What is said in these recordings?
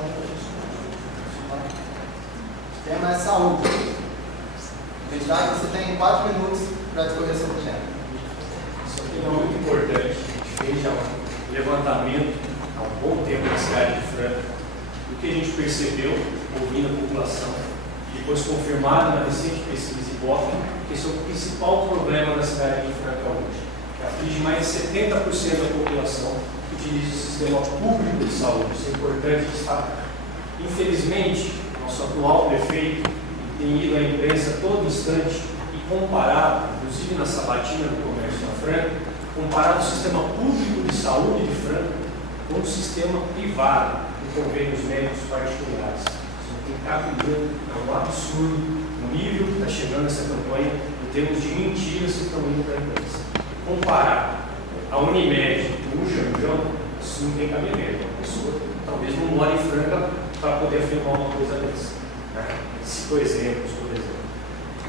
O tema é saúde. Candidato, você tem 4 minutos para discorrer sobre o tema. Isso aqui é muito importante. A gente fez já um levantamento há um bom tempo na cidade de Franca. O que a gente percebeu, ouvindo a população, e depois confirmado na recente pesquisa IBOP, que esse é o principal problema da cidade de Franca hoje. Que aflige mais de 70% da população que utiliza o sistema público de saúde. Isso é importante destacar. Infelizmente, nosso atual prefeito tem ido à imprensa todo instante e comparado, inclusive na sabatina do comércio na Franca, comparado o sistema público de saúde de Franca com o sistema privado de convênios médicos particulares. Isso não tem cabimento, é um absurdo o nível que está chegando essa campanha em termos de mentiras que estão indo para a imprensa. Comparar a Unimed com o Janjão, isso não tem cabimento. A pessoa talvez não mora em Franca para poder afirmar uma coisa dessa. Citou exemplos, por exemplo.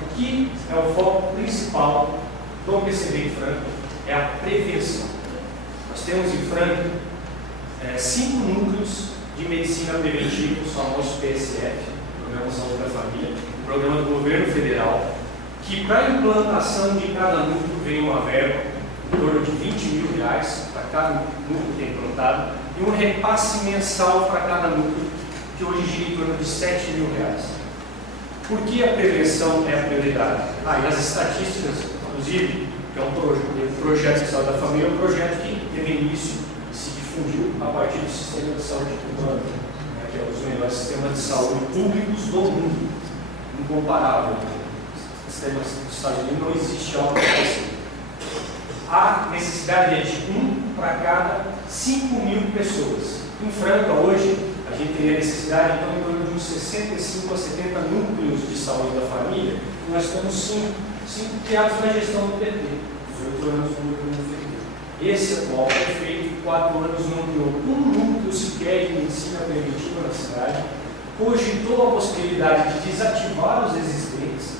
O que é o foco principal do PCB em Franca é a prevenção. Nós temos em Franca 5 núcleos de medicina preventiva, os famosos PSF, Programa Saúde da Família, um programa do governo federal, que para a implantação de cada núcleo vem uma verba em torno de R$20 mil para cada núcleo que é implantado e um repasse mensal para cada núcleo, que hoje gira em torno de R$7 mil. Por que a prevenção é a prioridade? E as estatísticas, inclusive, que é um projeto de saúde da família, é um projeto que teve início e se difundiu a partir do sistema de saúde cubano, que é um dos melhores sistemas de saúde públicos do mundo, incomparável. O sistema dos Estados Unidos não existe algo parecido. Há necessidade de 1 para cada 5 mil pessoas. Em Franca, hoje, a gente tem a necessidade então, em torno de uns 65 a 70 núcleos de saúde da família. Nós temos 5 criados na gestão do PT, 18 anos no governo PT. Esse atual prefeito, 4 anos, não criou um núcleo sequer de medicina preventiva na cidade, cogitou a possibilidade de desativar os existentes,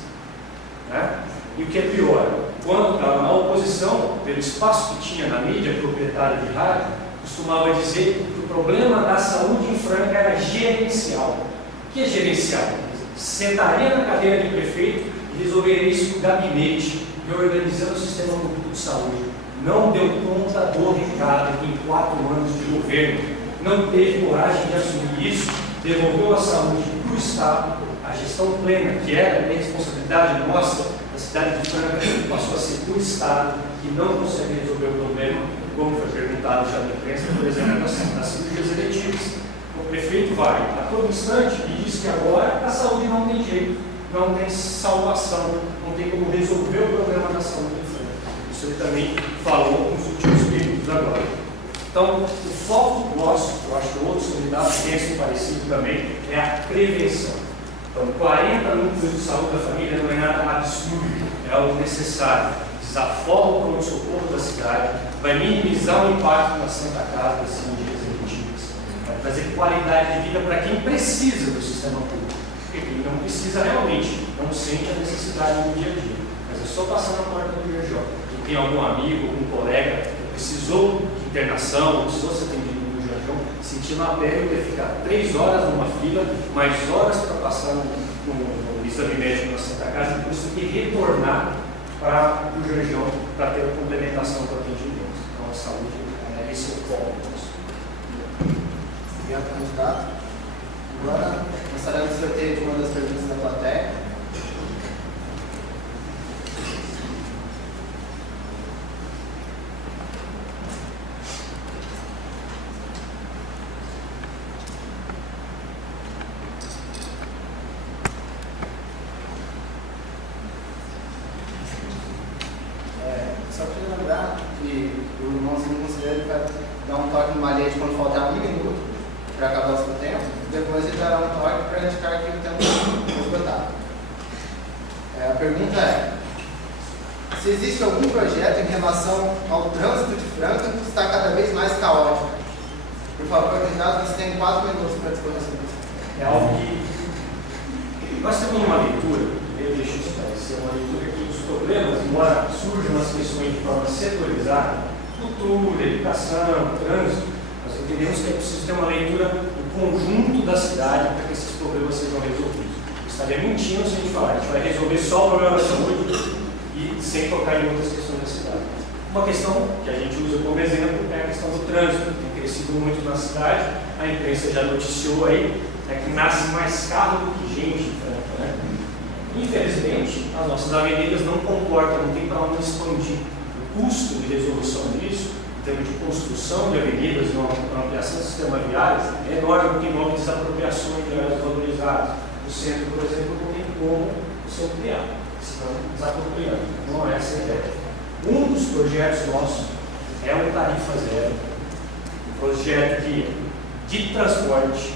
E o que é pior, quando estava na oposição, pelo espaço que tinha na mídia, proprietário de rádio, costumava dizer que o problema da saúde em Franca era gerencial. O que é gerencial? Sentaria na cadeira de prefeito e resolveria isso no gabinete, reorganizando o sistema público de saúde. Não deu conta do recado em 4 anos de governo, não teve coragem de assumir isso, devolveu a saúde para o Estado, a gestão plena, que era a responsabilidade nossa, da cidade de Franca, passou a ser do Estado, que não consegue resolver o problema, como foi perguntado já na imprensa, por exemplo, nas cirurgias eletivas. O prefeito vai a todo instante e diz que agora a saúde não tem jeito, não tem salvação, não tem como resolver o problema da saúde em Franca. Isso ele também falou nos últimos períodos agora. Então, o foco nosso, eu acho que outros candidatos pensam parecido também, é a prevenção. Então, 40 núcleos de saúde da família não é nada absurdo, é algo necessário. Desafoga o pronto-socorro da cidade, vai minimizar o impacto na Santa Casa das cirurgias eletivas, vai trazer qualidade de vida para quem precisa do sistema público. Porque quem não precisa realmente não sente a necessidade no dia a dia. Mas é só passar na porta do IRJ. Quem tem algum amigo, algum colega que precisou de internação, ou precisou ser atendido no Janjão, sentir na pele de ficar 3 horas numa fila, mais horas para passar no exame médico na Santa Casa, depois tem que retornar para o Janjão para ter a complementação do atendimento. Então, a saúde, esse é o foco nosso. Obrigado, candidato. Agora, gostaria do sorteio de uma das perguntas da plateia. Só queria lembrar que o irmãozinho conselheiro vai dar um toque no malhete quando faltar 1 minuto para acabar o seu tempo. Depois ele dará um toque para indicar que o tempo esgotado. A pergunta é: se existe algum projeto em relação ao trânsito de Franca que está cada vez mais caótico? Por favor, candidato, você tem 4 minutos para discorrer sobre isso. É algo que nós temos uma leitura, eu deixo isso parecer, uma leitura que os problemas, embora surjam as questões de forma setorizada, cultura, educação, trânsito, nós entendemos entendemos que é preciso ter uma leitura do conjunto da cidade para que esses problemas sejam resolvidos. Estaria mentindo se a gente falar, a gente vai resolver só o problema da saúde e sem tocar em outras questões da cidade. Uma questão que a gente usa como exemplo é a questão do trânsito, que tem crescido muito na cidade, a imprensa já noticiou aí, que nasce mais carro do que gente em Franca, né? Infelizmente, as nossas avenidas não comportam, não tem para onde expandir. O custo de resolução disso, em termos de construção de avenidas e ampliação do sistema viário, é enorme, porque envolve desapropriações de áreas valorizadas. No centro, por exemplo, não tem como você ampliar, senão desapropriando. Não é essa a ideia. Um dos projetos nossos é o Tarifa Zero, um projeto de transporte,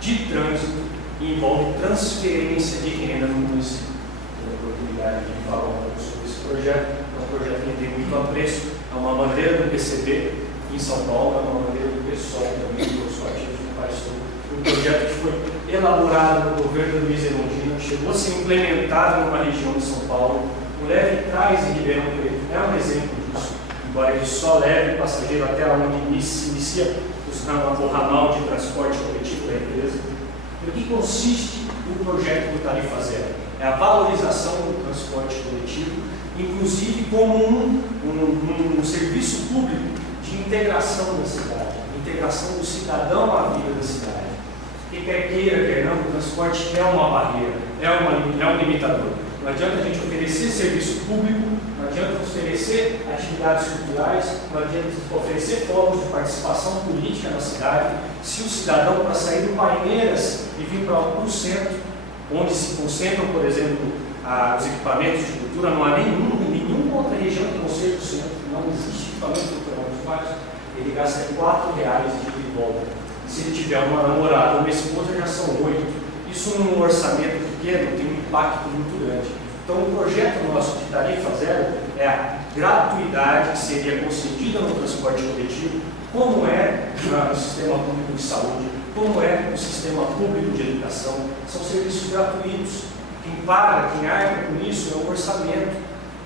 de trânsito, e envolve transferência de renda no município. Tive a oportunidade de falar um pouco sobre esse projeto. É um projeto que tem muito apreço, é uma bandeira do PCB em São Paulo, é uma bandeira do PSOL também, do PSOL de Parecer. Um projeto que foi elaborado no governo do Luiz Erundina, chegou a ser implementado numa região de São Paulo. O Leve Traz em Ribeirão Preto é um exemplo disso, embora ele só leve passageiro até onde se inicia o ramal de transporte coletivo da empresa. E o que consiste o projeto do Tarifa Zero? É a valorização do transporte coletivo, inclusive como um serviço público de integração da cidade, integração do cidadão à vida da cidade. E quer queira, quer não, o transporte é uma barreira, é um limitador. Não adianta a gente oferecer serviço público, não adianta oferecer atividades culturais, não adianta oferecer fóruns de participação política na cidade, se o cidadão, para sair do Paineiras e vir para o centro, onde se concentram, por exemplo, os equipamentos de cultura, não há nenhuma outra região que não seja o centro, não existe equipamento cultural nos bairros, ele gasta R$ 4 de ida e volta. Se ele tiver uma namorada ou uma esposa, já são 8. Isso num orçamento pequeno tem um impacto muito grande. Então o projeto nosso de Tarifa Zero é a gratuidade que seria concedida no transporte coletivo, como é no sistema público de saúde, como é no sistema público de educação. São serviços gratuitos. Quem paga, quem arca com isso é o orçamento.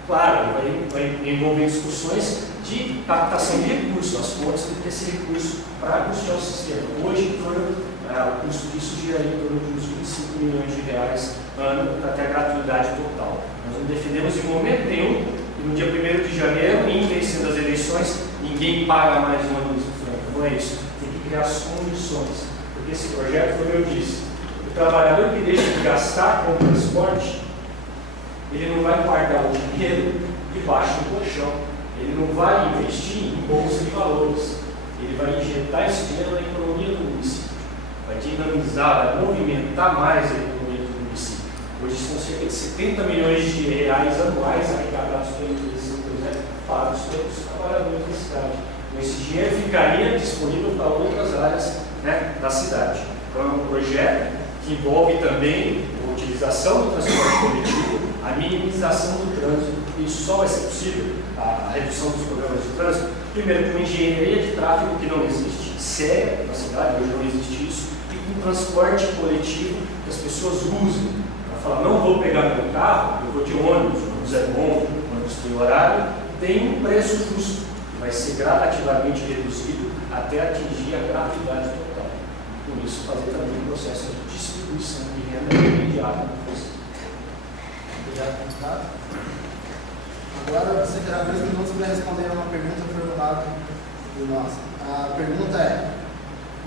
Claro, vai envolver discussões de captação de recursos, as fontes de ter esse recurso para custear o sistema. Hoje, o custo disso giraria em torno de uns 25 milhões de reais ano para ter a gratuidade total. Nós não defendemos em momento nenhum que no dia 1º de janeiro, em vencendo as eleições, ninguém paga mais um ônibus em Franca. Não é isso. Tem que criar as condições. Porque esse projeto, como eu disse, o trabalhador que deixa de gastar com o transporte, ele não vai guardar o dinheiro debaixo do colchão. Ele não vai investir em bolsa de valores. Ele vai injetar esse dinheiro na economia do município. Vai dinamizar, vai movimentar mais a economia do município. Hoje são cerca de 70 milhões de reais anuais arrecadados pela empresa, por exemplo, pagos pelos trabalhadores da cidade. Então, esse dinheiro ficaria disponível para outras áreas, né, da cidade. Então, é um projeto que envolve também a utilização do transporte coletivo, a minimização do trânsito. Isso só vai ser possível, a redução dos problemas de trânsito, primeiro com engenharia de tráfego que não existe, séria na cidade, hoje não existe isso, e com transporte coletivo que as pessoas usem. Para falar, não vou pegar meu carro, eu vou de ônibus, o ônibus é bom, o ônibus tem horário, tem um preço justo, que vai ser gradativamente reduzido até atingir a gratuidade total. Por isso, fazer também um processo de distribuição de renda imediata. Obrigado, deputado. Agora você terá 2 minutos para responder a uma pergunta formulada por nós. A pergunta é: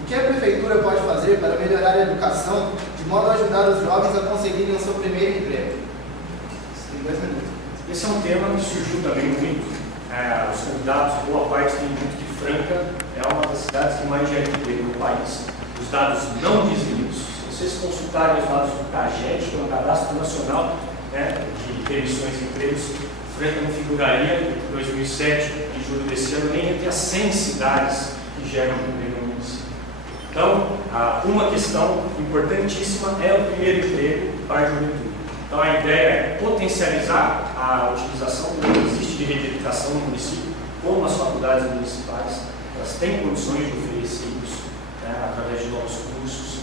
o que a prefeitura pode fazer para melhorar a educação de modo a ajudar os jovens a conseguirem o seu primeiro emprego? Tem 2 minutos. Esse é um tema que surgiu também muito. Os candidatos, boa parte tem dito que Franca é uma das cidades que mais gera emprego no país. Os dados não dizem isso. Se vocês consultarem os dados do CAGED, que é o Cadastro Nacional, né, de Demissões e Empregos, Franca não figuraria em 2007, em julho desse ano, nem entre as 100 cidades que geram emprego no município. Então, uma questão importantíssima é o primeiro emprego para a juventude. Então, a ideia é potencializar a utilização do que existe de rede de educação no município, como as faculdades municipais, elas têm condições de oferecer isso, né, através de novos cursos,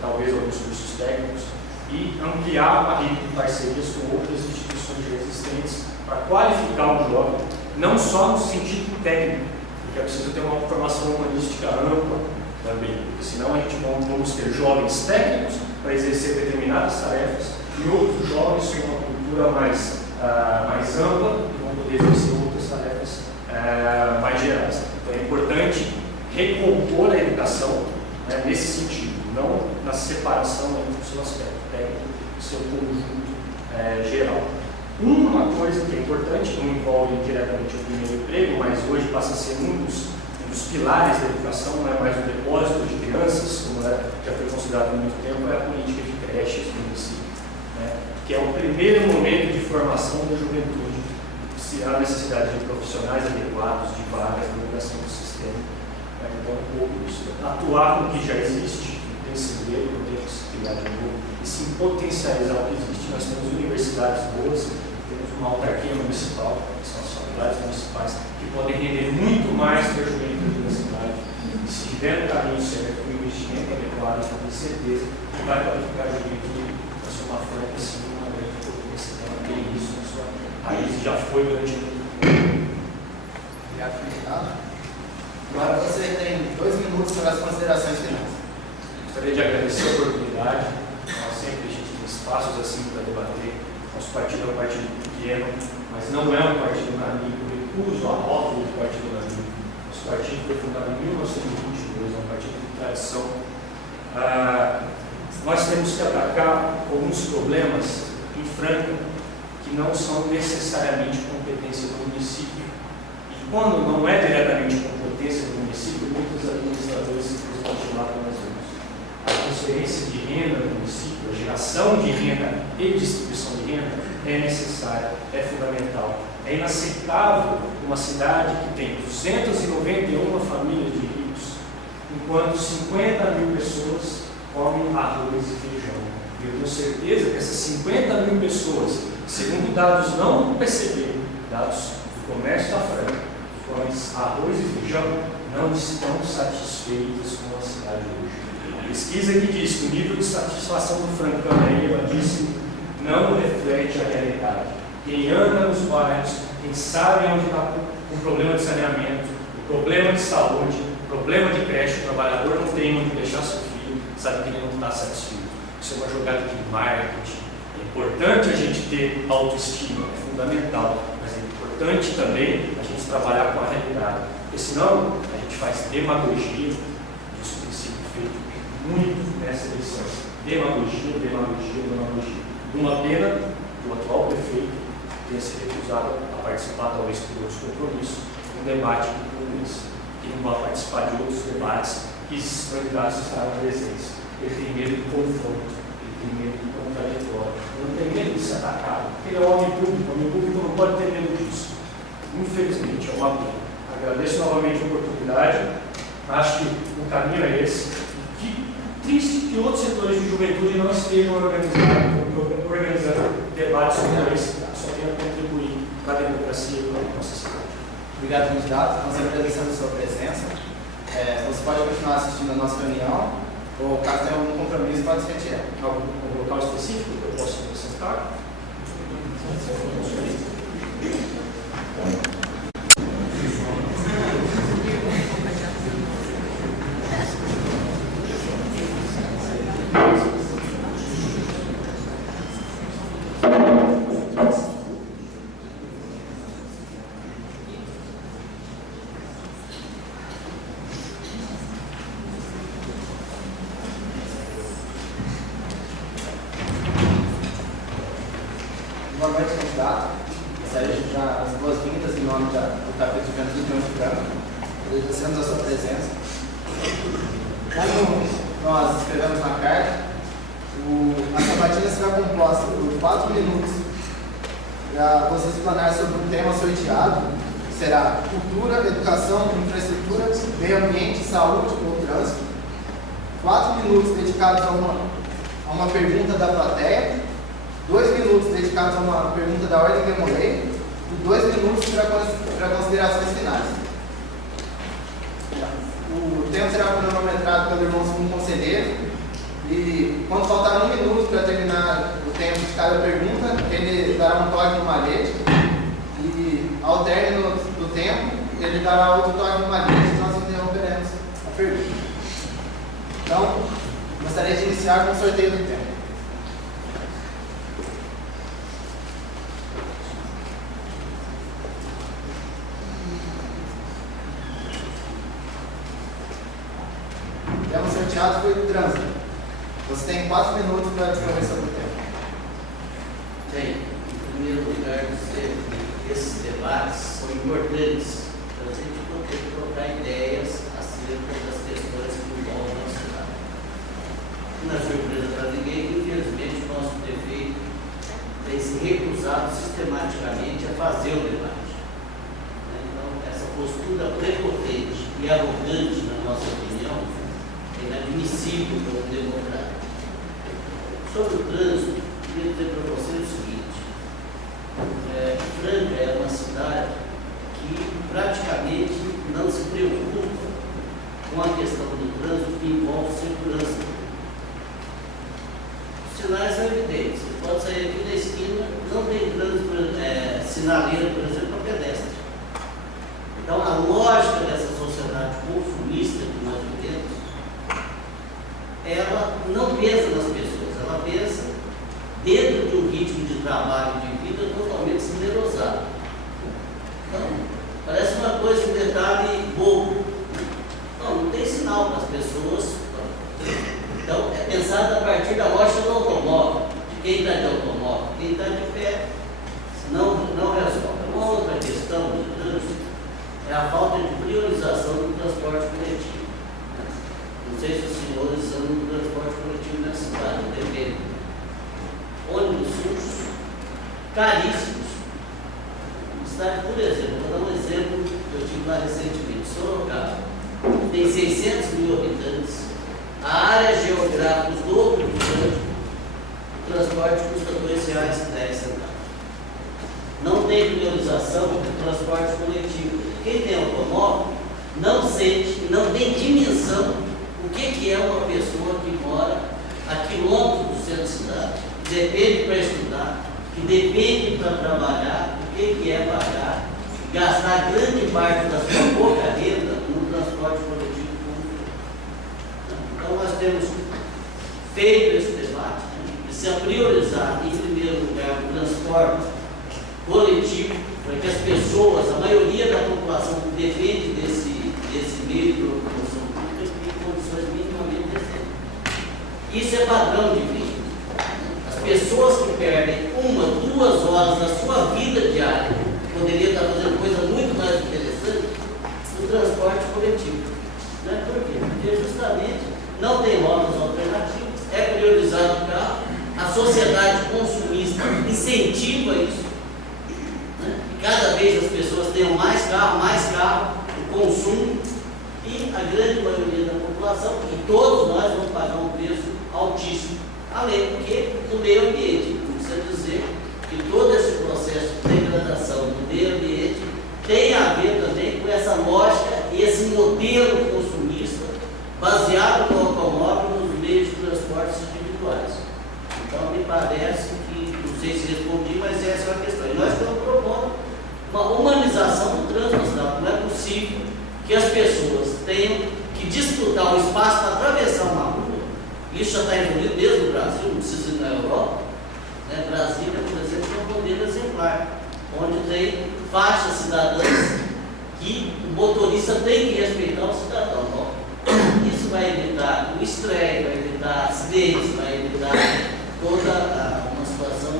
talvez alguns cursos técnicos, e ampliar a rede de parcerias com outras instituições já existentes para qualificar o jovem, não só no sentido técnico, porque é preciso ter uma formação humanística ampla, também, porque senão a gente vamos ter jovens técnicos para exercer determinadas tarefas e outros jovens com uma cultura mais ampla que vão poder exercer outras tarefas mais gerais. Então é importante recompor a educação, né, nesse sentido, não na separação entre o seu aspecto técnico e o seu conjunto geral. Uma coisa que é importante, não envolve diretamente o primeiro emprego, mas hoje passa a ser um dos pilares da educação, não é mais um depósito de crianças, como já foi considerado há muito tempo, é a política de creches do município, né, que é o primeiro momento de formação da juventude, se há necessidade de profissionais adequados, de vagas, de educação do sistema. Então, um pouco disso. Atuar com o que já existe, não tem segredo, não tem que se criar de novo, e sim potencializar o que existe. Nós temos universidades boas, temos uma autarquia municipal, que são as faculdades municipais, que podem render muito mais para a juventude da cidade. E se tiver no caminho certo, o investimento adequado, eu tenho certeza que vai qualificar a juventude para ser uma franca, assim, uma grande potência. Então, tem isso na sua raiz, já foi durante muito tempo. Obrigado, Fernando. Agora você tem 2 minutos para as considerações finais. Gostaria de agradecer a oportunidade. Nós sempre a gente tem espaços assim para debater. Nosso partido é um partido pequeno, mas não é um partido inamigo. Recuso a rótulo de partido inamigo. Nosso partido foi fundado em 1922, é um partido de tradição. Nós temos que atacar alguns problemas em Franca que não são necessariamente competência do município. E quando não é diretamente competência do município, muitos administradores simplesmente lá nós vemos. A transferência de renda do município, a geração de renda e distribuição de renda é necessária, é fundamental. É inaceitável uma cidade que tem 291 famílias de ricos, enquanto 50 mil pessoas comem arroz e feijão. E eu tenho certeza que essas 50 mil pessoas, segundo dados não do PCB, dados do comércio da Franca, arroz e feijão, não estão satisfeitas com a cidade hoje. A pesquisa que diz que o nível de satisfação do francano é elevadíssimo não reflete a realidade. Quem anda nos bairros, quem sabe onde está o problema de saneamento, o problema de saúde, o problema de creche, o trabalhador não tem onde deixar seu filho, sabe que ele não está satisfeito. Isso é uma jogada de marketing. É importante a gente ter autoestima, é fundamental, mas é importante também a gente trabalhar com a realidade, porque senão a gente faz demagogia, isso tem sido feito muito nessa eleição. Demagogia, demagogia, demagogia. Uma pena que o atual prefeito tenha se recusado a participar, talvez por outros compromissos, um debate como esse, que não vai participar de outros debates que esses candidatos estarão presentes. Ele tem medo do confronto, ele tem medo do contraditório, ele não tem medo de se atacar, porque ele é um homem público não pode ter medo disso. Infelizmente, é uma pena. Agradeço novamente a oportunidade, acho que o caminho é esse. Que triste que outros setores de juventude não estejam organizando debates sobre esse, só tenha contribuir para a democracia e para a nossa cidade. Obrigado, candidato. Nós agradecemos a sua presença. Você pode continuar assistindo a nossa reunião, ou caso tenha algum compromisso, pode se retirar. Algum local específico que eu possa acrescentar? Boa noite, candidato. Gostaria de dar as boas-vindas em nome do Capítulo de Juventude de Monte Franco. Agradecemos a sua presença. Como nós escrevemos na carta, a sabatina será composta por 4 minutos para você explanar sobre um tema sorteado, que será cultura, educação, infraestrutura, meio ambiente, saúde ou trânsito. 4 minutos dedicados a uma pergunta da plateia, 2 minutos dedicados a uma pergunta da ordem de Demolei e 2 minutos para considerações finais. O tempo será cronometrado pelo irmão segundo conselheiro e quando faltar 1 minuto para terminar o tempo de cada pergunta, ele dará um toque no malhete e ao término do tempo ele dará outro toque no malhete e nós interromperemos a pergunta. Então, gostaria de iniciar com o sorteio do tempo. O tema sorteado foi o trânsito. Você tem 4 minutos para discorrer sobre o tema. Bem, em primeiro lugar, esses debates são importantes para a gente poder trocar ideias acerca das questões que envolvem a nossa cidade. Não é surpresa para ninguém, infelizmente, o nosso prefeito tem se recusado sistematicamente a fazer o debate. Então, essa postura prepotente e arrogante, na nossa opinião, é inadmissível para um democrático. Sobre o trânsito, queria dizer para você o seguinte: Franca é uma cidade que praticamente não se preocupa com a questão do trânsito que envolve segurança. Os sinais são evidentes. Você pode sair aqui da esquina, não tem trânsito, sinaleira, por exemplo, para pedestre. Então, a lógica dessa sociedade consumista que nós vivemos, ela não pensa nas pessoas, ela pensa dentro de um ritmo de trabalho e de vida totalmente esclerosado. Então, parece uma coisa, um detalhe bobo. Não tem sinal para as pessoas. Então, é pensado a partir da lógica do automóvel, de quem está de automóvel, quem está de pé, não resolve. Uma outra questão do trânsito é a falta de priorização do transporte coletivo. Não sei se os senhores são do transporte coletivo na cidade, depende. Ônibus SUS caríssimos. Na cidade, por exemplo, vou dar um exemplo que eu tive lá recentemente, Sorocaba, tem 600 mil habitantes, a área geográfica, os dobro do trânsito, o transporte custa R$ 2,10. Não tem priorização do transporte coletivo. Quem tem automóvel não sente, não tem dimensão o que é uma pessoa que mora a quilômetros do centro da cidade, que depende para estudar, que depende para trabalhar, o que é pagar, gastar grande parte da sua pouca renda no transporte coletivo público. Então, nós temos feito esse debate, precisa priorizar, em primeiro lugar, o transporte coletivo, para que as pessoas, a maioria da população que depende desse meio de locomoção pública, tenha condições minimamente decentes. Isso é padrão de vida. As pessoas que perdem 1, 2 horas da sua vida diária, poderia estar fazendo coisa muito mais interessante no transporte coletivo. Né? Por quê? Porque justamente não tem rotas alternativas, é priorizado o carro, a sociedade consumista incentiva isso. Cada vez as pessoas tenham mais carro, o consumo, e a grande maioria da população, e todos nós vamos pagar um preço altíssimo. Além do que do meio ambiente. Precisa dizer que todo esse processo de degradação do meio ambiente tem a ver também com essa lógica e esse modelo consumista baseado no automóvel nos meios de transportes individuais. Então, me parece que, não sei se respondi, mas essa é a questão. E nós estamos propondo uma humanização do trânsito. Não é possível que as pessoas tenham que disputar o espaço para atravessar uma rua. Isso já está envolvido desde o Brasil, não precisa ir na Europa. Brasília, por exemplo, é um modelo exemplar, onde tem faixas cidadãs que o motorista tem que respeitar o cidadão. Bom, isso vai evitar o estresse, vai evitar acidentes, vai evitar toda uma situação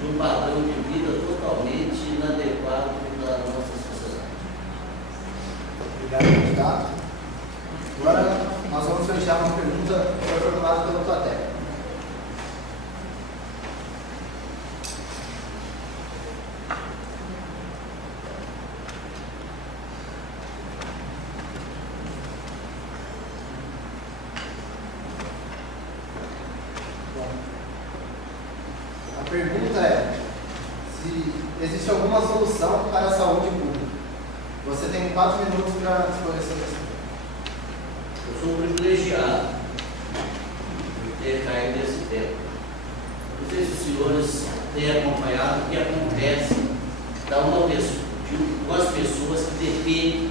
de um padrão de vida totalmente inadequado da nossa sociedade. Obrigado, deputado. Agora nós vamos fechar uma pergunta que foi formulada pela plateia. A pergunta é se existe alguma solução para a saúde pública. Você tem 4 minutos para responder essa questão. Eu sou privilegiado de ter caído nesse tema. Não sei se os senhores têm acompanhado o que acontece com as pessoas que dependem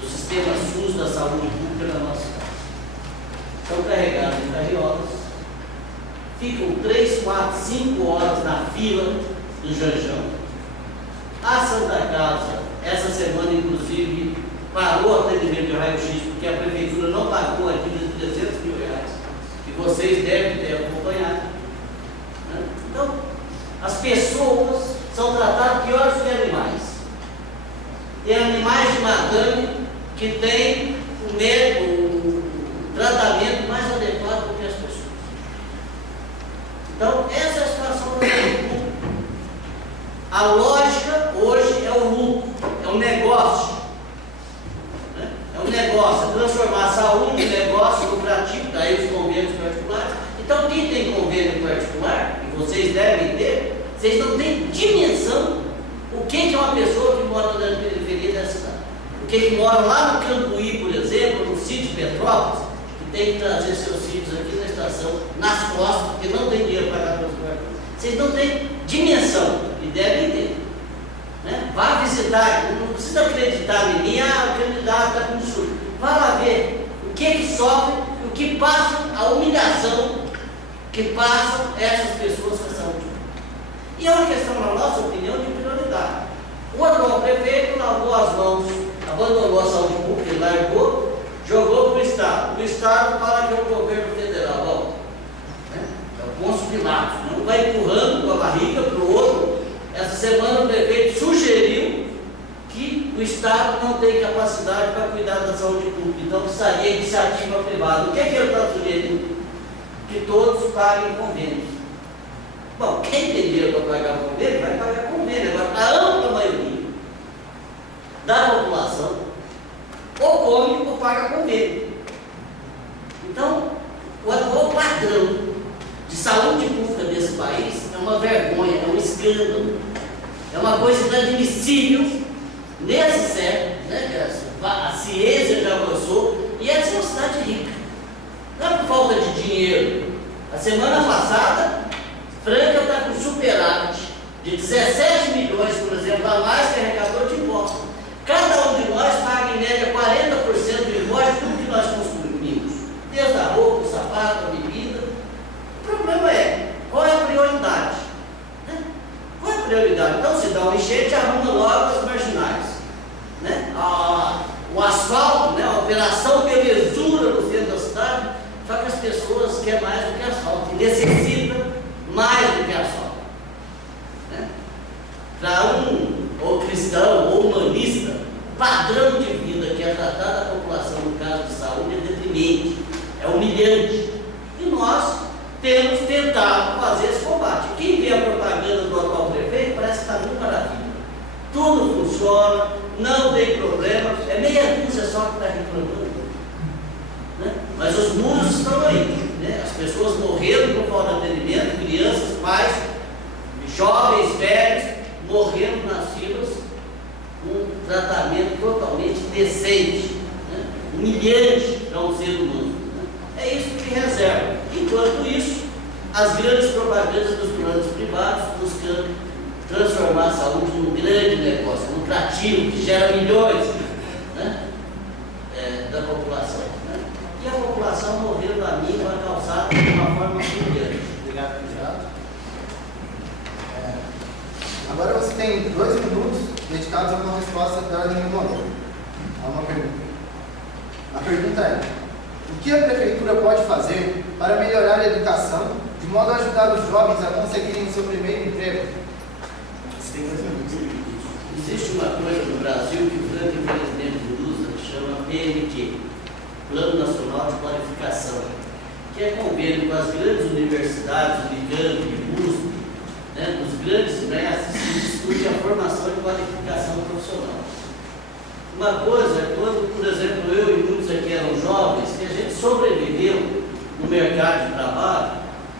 do sistema SUS da saúde pública na nossa cidade. ficam 3, 4, 5 horas na fila do Janjão. A Santa Casa, essa semana, inclusive, parou o atendimento de raio-x, porque a prefeitura não pagou a dívida de R$300 mil, que vocês devem ter acompanhado. Né? Então, as pessoas são tratadas pior do que animais. Tem animais de madame que têm o tratamento mais adequado do que as pessoas. Então, essa é a situação do lucro. A lógica hoje é o lucro, é um negócio. Né? É um negócio, é transformar a saúde em negócio lucrativo, daí os convênios particulares. Então, quem tem convênio particular, e vocês devem ter, vocês não têm dimensão o que é uma pessoa que mora na periferia da cidade. O que mora lá no Cambuí, por exemplo, no sítio Petrópolis, que tem que trazer seus sítios aqui na estação, nas costas, porque não tem dinheiro para pagar transporte. Vocês não têm dimensão, e devem ter. Né? Vá visitar, não precisa acreditar em mim, o candidato está com surto. Vá lá ver o que sofre, o que passa, a humilhação que passam essas pessoas com a saúde. E é uma questão, na nossa opinião, de prioridade. O atual prefeito lavou as mãos, abandonou a saúde pública, ele largou, jogou para o Estado. O Estado para que o governo federal volte. Né? É o Pôncio Pilatos, não vai empurrando com a barriga para o outro. Essa semana o prefeito sugeriu que o Estado não tem capacidade para cuidar da saúde pública, então precisaria iniciativa privada. O que é que ele está sugerindo? Que todos paguem convênios. Bom, quem tem dinheiro para pagar convênio, vai pagar convênio. Agora, a ampla maioria da população ou come ou paga convênio. Então, o atual padrão de saúde pública desse país é uma vergonha, é um escândalo, é uma coisa inadmissível nesse século, né? A ciência já avançou e essa é uma cidade rica. Não é por falta de dinheiro. A semana passada, Franca está com superávit de 17 milhões, por exemplo, a mais que arrecadou de imposto. Cada um de nós paga em média 40% de imposto de tudo que nós consumimos, desde a roupa, o sapato, a bebida. O problema é, qual é a prioridade? Né? Qual é a prioridade? Então, se dá um enchente, arruma logo as marginais. Né? O asfalto, né? A operação belezura no centro da cidade, só que as pessoas querem mais do que asfalto, e necessitam mais do que asfalto. Né? Para ou cristão ou humanista, o padrão de vida que é tratado a população no caso de saúde é deprimente, é humilhante. E nós temos tentado fazer esse combate. Quem vê a propaganda do atual prefeito parece que está muito maravilha. Tudo funciona, não tem problema, é meia dúzia só que está reclamando. Né? Mas os muros estão aí. Né? As pessoas morrendo por falta de atendimento, crianças, pais, jovens, velhos, morrendo nas filas, com um tratamento totalmente decente, né? Humilhante para um ser humano. Né? É isso que reserva. Enquanto isso, as grandes propagandas dos planos privados buscando transformar a saúde num grande negócio, lucrativo, que gera milhões, né? Da população. Né? E a população morrendo a míngua calçada de uma forma humilhante. Obrigado, candidato. Agora você tem 2 minutos dedicados a uma resposta da ordem do modelo. Há uma pergunta. A pergunta é: o que a prefeitura pode fazer para melhorar a educação, de modo a ajudar os jovens a conseguirem o seu primeiro emprego? Você tem 2 minutos. Existe uma coisa no Brasil que o Franca, infelizmente, usa, que chama PNQ, Plano Nacional de Qualificação, que é convênio com as grandes universidades, Unicamp, USP, né, os grandes mestres que discutem a formação e qualificação profissional. Uma coisa é quando, por exemplo, eu e muitos aqui eram jovens, que a gente sobreviveu no mercado de trabalho,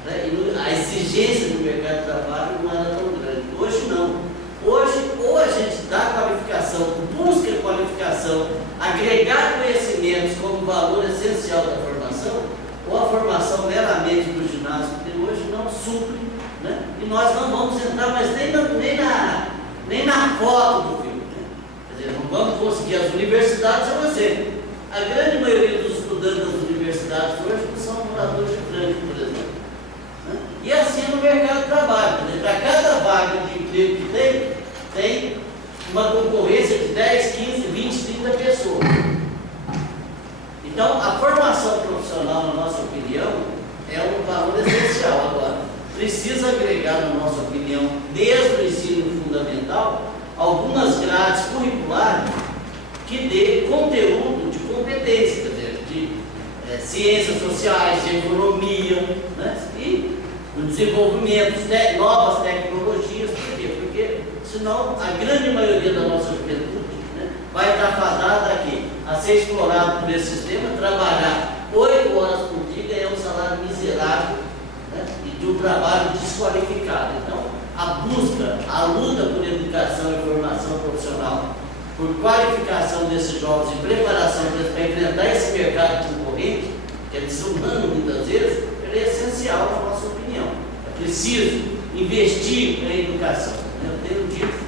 né, e a exigência do mercado de trabalho não era tão grande. Hoje não. Hoje, ou a gente dá qualificação, busca qualificação, agregar conhecimentos como valor essencial da formação, ou a formação meramente do ginásio que tem hoje não supre. Né? E nós não vamos entrar mais nem na foto do filme. Né? Quer dizer, não vamos conseguir. As universidades é um exemplo. A grande maioria dos estudantes das universidades hoje são moradores de Franca, por exemplo. Né? Então, a formação profissional, na nossa opinião, é um valor essencial. Agora, precisa agregar, na nossa opinião, desde o ensino fundamental, algumas grades curriculares que dê conteúdo de competência, quer dizer, de ciências sociais, de economia, né? E o desenvolvimento, novas tecnologias. Por quê? Porque senão a grande maioria da nossa juventude, né, vai estar fadada aqui a ser explorado por esse sistema, trabalhar 8 horas por dia, ganhar um salário miserável, né, e de um trabalho desqualificado. Então, a luta por educação e formação profissional, por qualificação desses jovens e preparação para enfrentar esse mercado concorrente, que é desumano muitas vezes, ela é essencial na nossa opinião. É preciso investir em educação. Eu tenho dito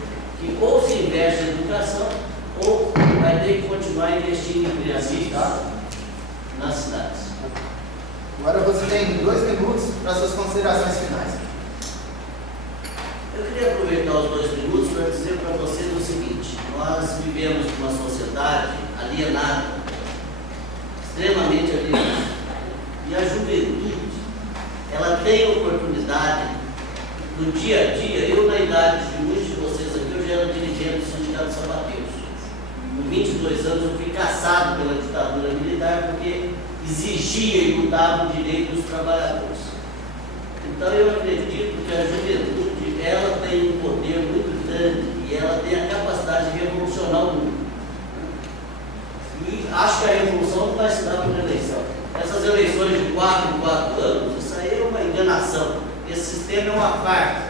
que ou se investe em educação, ou vai ter que continuar investindo em criação nas cidades. Agora você tem 2 minutos para suas considerações finais. Eu queria aproveitar os 2 minutos para dizer para vocês o seguinte: nós vivemos numa sociedade alienada, extremamente alienada, e a juventude, ela tem oportunidade no dia a dia. Eu, na idade de muitos de vocês aqui, eu já era dirigente do Sindicato dos Sapateiros. Com 22 anos eu fui caçado pela ditadura militar porque exigia e lutava o direito dos trabalhadores. Então eu acredito que a juventude, ela tem um poder muito grande e ela tem a capacidade de revolucionar o mundo. E acho que a revolução não vai se dar por eleição. Essas eleições de 4 em 4 anos, isso aí é uma enganação. Esse sistema é uma farsa.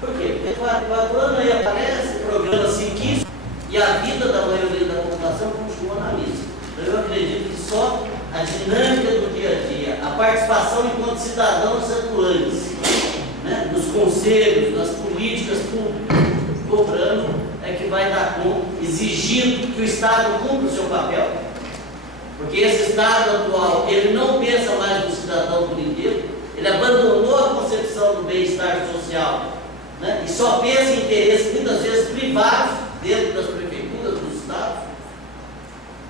Por quê? Porque 4 em 4 anos aí aparece, programa-se quis e a vida da maioria da população continua na mesma. Então eu acredito que só a dinâmica do dia a dia, a participação enquanto cidadãos atuantes, né, nos conselhos, nas políticas públicas, cobrando, é que vai dar conta, exigindo que o Estado cumpra o seu papel, porque esse Estado atual, ele não pensa mais no cidadão por inteiro, ele abandonou a concepção do bem-estar social, né, e só pensa em interesses, muitas vezes, privados, dentro das prefeituras, dos estados.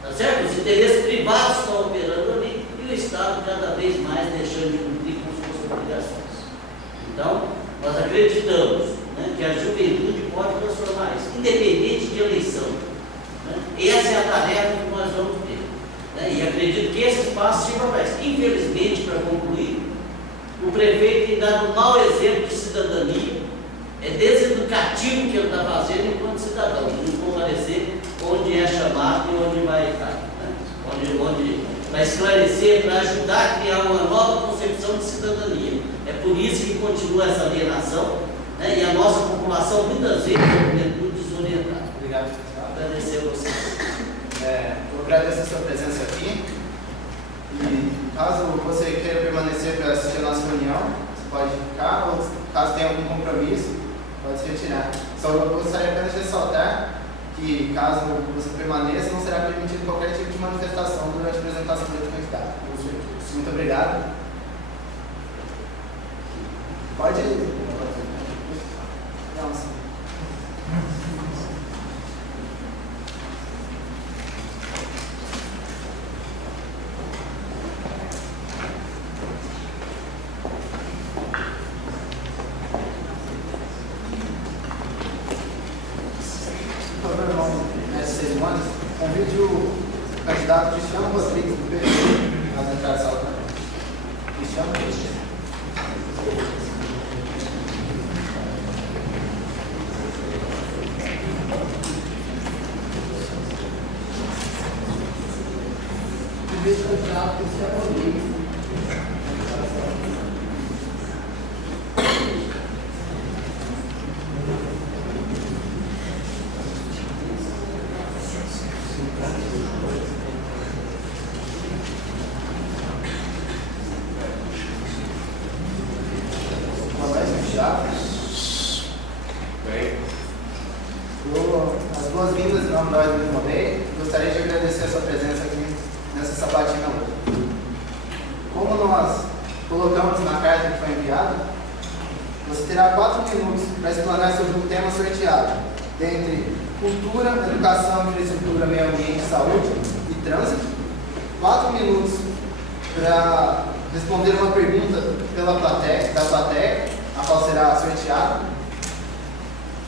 Tá certo? Os interesses privados estão operando ali e o Estado cada vez mais deixando de cumprir com suas obrigações. Então, nós acreditamos, né, que a juventude pode transformar isso, independente de eleição. Né? Essa é a tarefa que nós vamos ter. Né? E acredito que esse espaço sirva para isso. Infelizmente, para concluir, o prefeito tem dado um mau exemplo de cidadania. É deseducativo que ele está fazendo enquanto cidadão, de não comparecer onde é chamado e onde vai estar, né? onde vai esclarecer para ajudar a criar uma nova concepção de cidadania. É por isso que continua essa alienação, né? E a nossa população muitas vezes é muito desorientada. Obrigado, pessoal. Agradecer a vocês. Eu agradeço a sua presença aqui. E caso você queira permanecer para assistir a nossa reunião, você pode ficar, ou caso tenha algum compromisso, pode se retirar. Só eu gostaria apenas de ressaltar que, caso você permaneça, não será permitido qualquer tipo de manifestação durante a apresentação do candidato. Muito obrigado. Pode ir. Não, sim. Convide o candidato Cristiano Rodrigues do PT a entrar na sala. Cristiano Rodrigues. Convide o candidato Cristiano Rodrigues. As boas-vindas em nome da Ordem do Rodeio. Gostaria de agradecer a sua presença aqui nessa sabatina hoje. Como nós colocamos na carta que foi enviada, você terá 4 minutos para explanar sobre o tema sorteado, dentre cultura, educação, infraestrutura, meio ambiente, saúde e trânsito, 4 minutos para responder uma pergunta da plateia, a qual será sorteada.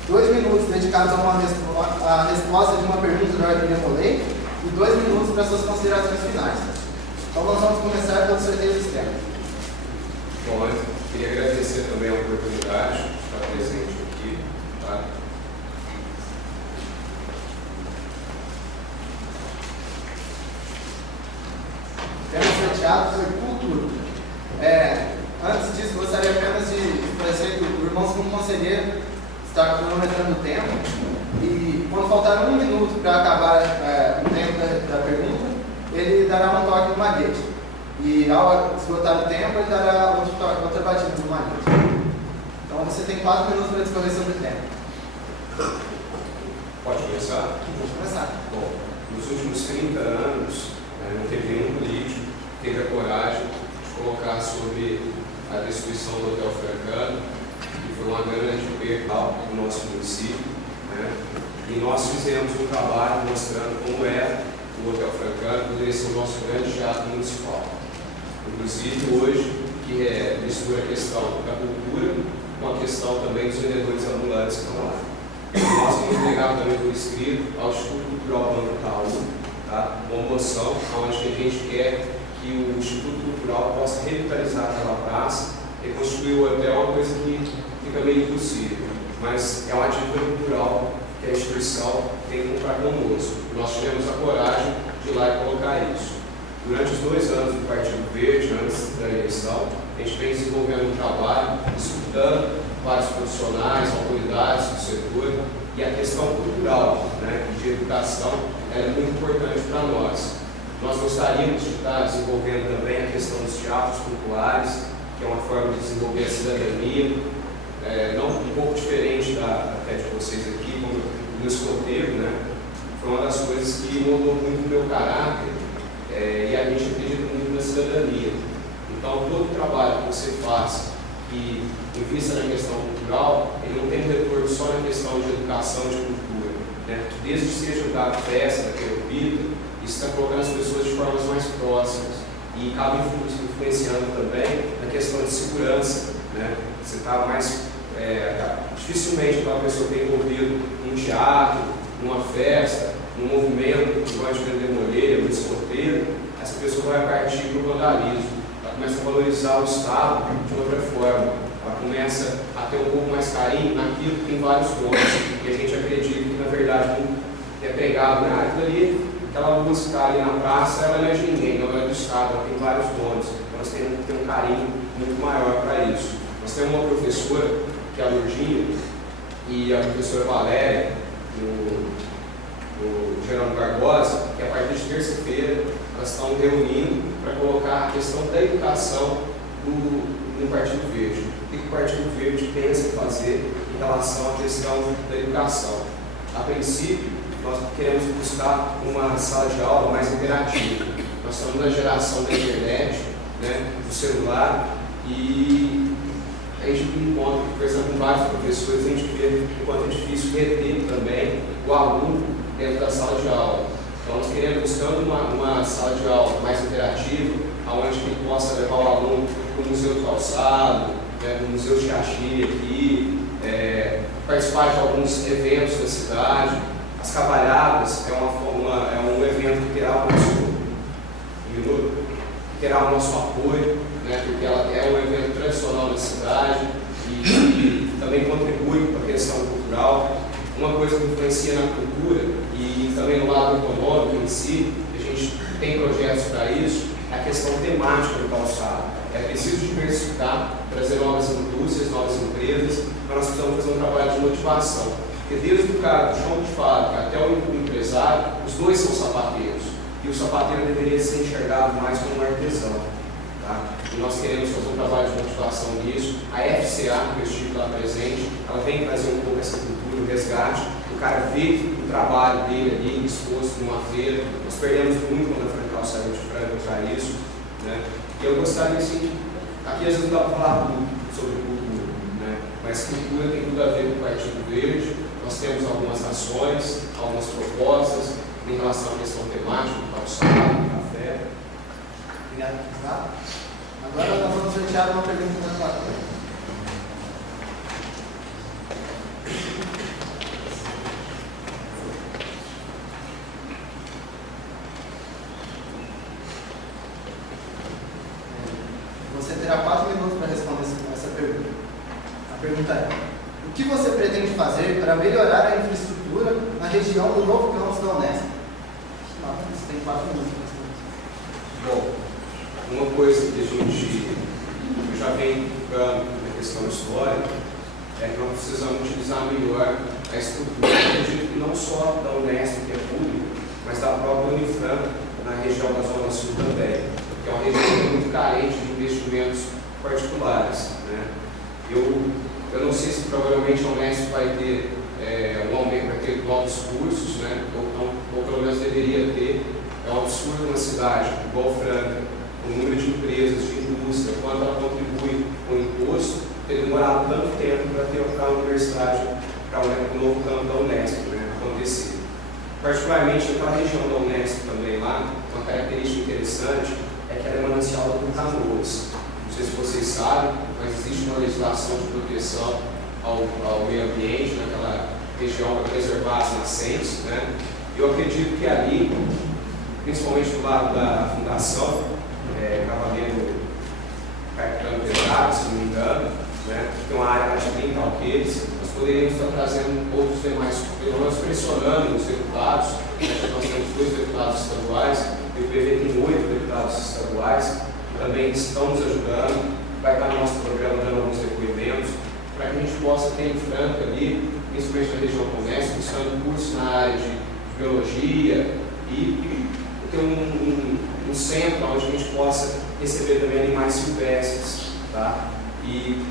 2 minutos dedicados à resposta de uma pergunta da ordem de rolê e 2 minutos para suas considerações finais. Então nós vamos começar pelo sorteio dos temas. Bom, eu queria agradecer também a oportunidade de estar presente aqui. Tá? O tema sorteado foi cultura. Antes disso, gostaria apenas de esclarecer que o irmão segundo conselheiro está cronometrando o tempo e quando faltar 1 minuto para acabar o tempo da pergunta, ele dará um toque no malhete. E ao esgotar o tempo, ele dará outra batida no malhete. Então você tem 4 minutos para discorrer sobre o tempo. Pode começar? Vamos começar. Bom, nos últimos 30 anos, não teve nenhum político que teve a coragem de colocar sobre a destruição do Hotel Francano, que foi uma grande perda do nosso município. E nós fizemos um trabalho mostrando como era o Hotel Francano, poderia ser o nosso grande teatro municipal. Inclusive hoje, que mistura a questão da cultura com a questão também dos vendedores ambulantes que estão lá. Nós vamos entregar também por escrito ao Instituto Cultural Banco Itaú, tá? Uma moção onde a gente quer que o Instituto Cultural possa revitalizar aquela praça, reconstruir o hotel, é uma coisa que fica meio impossível, mas é uma dívida cultural que a instituição tem que comprar conosco. Nós tivemos a coragem de ir lá e colocar isso. Durante os 2 anos do Partido Verde, antes da eleição, a gente vem desenvolvendo um trabalho, escutando vários profissionais, autoridades do setor, e a questão cultural, de educação, é muito importante para nós. Nós gostaríamos de estar desenvolvendo também a questão dos teatros populares, que é uma forma de desenvolver a cidadania, não um pouco diferente até de vocês aqui, como o Luiz Cordeiro, foi uma das coisas que mudou muito o meu caráter, e a gente acredita muito na cidadania. Então, todo o trabalho que você faz que invista na questão cultural, ele não tem retorno só na questão de educação e de cultura. Desde que seja da festa, da querubita, isso está colocando as pessoas de formas mais próximas e acaba influenciando também na questão de segurança. Você está mais... dificilmente uma pessoa tem envolvido num teatro, numa festa, num movimento que vai de vender molheira, no escoteiro, essa pessoa vai partir para o vandalismo. Ela começa a valorizar o Estado de outra forma. Ela começa a ter um pouco mais carinho naquilo que tem vários donos. E a gente acredita que, na verdade, é pregado, aquilo ali, aquela música ali na praça, ela não é de ninguém, ela é do Estado, ela tem vários donos. Então, nós temos que ter um carinho muito maior para isso. Nós temos uma professora, que é a Lourdinha, e a professora Valéria, no Geraldo Barbosa, que a partir de terça-feira elas estão reunindo para colocar a questão da educação no Partido Verde. O que o Partido Verde pensa em fazer em relação à questão da educação? A princípio, nós queremos buscar uma sala de aula mais interativa. Nós estamos na geração da internet, do celular, e a gente encontra, conversando com vários professores, a gente vê o quanto é difícil reter também o aluno dentro da sala de aula. Então, nós queremos, buscando uma sala de aula mais interativa, onde a gente possa levar o aluno para o Museu do Calçado, no Museu de Caxi aqui, participar de alguns eventos da cidade. As Cavalhadas é um evento que terá o nosso apoio, porque ela é um evento tradicional da cidade e também contribui para a questão cultural. Uma coisa que influencia na cultura e também no lado econômico em si, a gente tem projetos para isso, é a questão temática do calçado. É preciso diversificar, trazer novas indústrias, novas empresas, mas nós precisamos fazer um trabalho de motivação. Porque desde o cara do chão de fábrica até o empresário, os dois são sapateiros. E o sapateiro deveria ser enxergado mais como um artesão. E nós queremos fazer um trabalho de motivação nisso. A FCA, que eu estive lá presente, ela vem trazer um pouco essa cultura, o resgate. O cara vê o trabalho dele ali exposto numa feira. Nós perdemos muito quando a Francal saiu de Franca para isso. E eu gostaria, assim, aqui às vezes não dá para falar muito sobre cultura, mas cultura tem tudo a ver com o Partido Verde. Nós temos algumas ações, algumas propostas em relação à questão temática, do calçado, do café. Obrigado, Gustavo. Agora nós vamos sortear uma pergunta da plateia. Você terá 4 minutos para responder essa pergunta. A pergunta é: o que você pretende fazer para melhorar a infraestrutura na região do novo campus da Unesp? Você tem 4 minutos para responder. Bom, uma coisa que a gente já vem divulgando na questão histórica é que nós precisamos utilizar melhor a estrutura, eu acredito que não só da Unesp, que é pública, mas da própria Unifran, na região da Zona Sul também, que é uma região muito carente de investimentos particulares, né? Eu não sei se provavelmente a Unesp vai ter um aumento, vai ter novos cursos, né? Ou pelo menos deveria ter. É um absurdo uma cidade igual Franca, o número de empresas, de indústria, quanto ela contribui com o imposto, ter demorado tanto tempo para ter a universidade, para o novo campo da Unesp, né, acontecer. Particularmente naquela região da Unesp também lá, uma característica interessante é que ela é manancial do Canoas. Não sei se vocês sabem, mas existe uma legislação de proteção ao meio ambiente naquela região para preservar as nascentes, né? Eu acredito que ali, principalmente do lado da fundação, Cavaleiro Caetano Pedrado, se não me engano, né? Tem uma área de 30 alqueires, nós poderíamos estar trazendo outros demais, pelo menos pressionando os deputados, nós temos 2 deputados estaduais, e o PV tem 8 deputados estaduais, que também estão nos ajudando, vai estar no nosso programa dando alguns depoimentos, para que a gente possa ter em Franca ali, principalmente na região comércio, buscando cursos na área de biologia e ter um centro onde a gente possa receber também animais silvestres, tá? E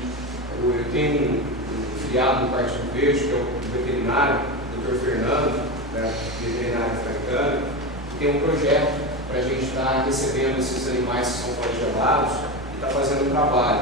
eu tenho um filiado no Partido Verde, que é o veterinário, o Dr. Fernando, né, veterinário francano, que tem um projeto para a gente estar recebendo esses animais que são flagelados e está fazendo um trabalho.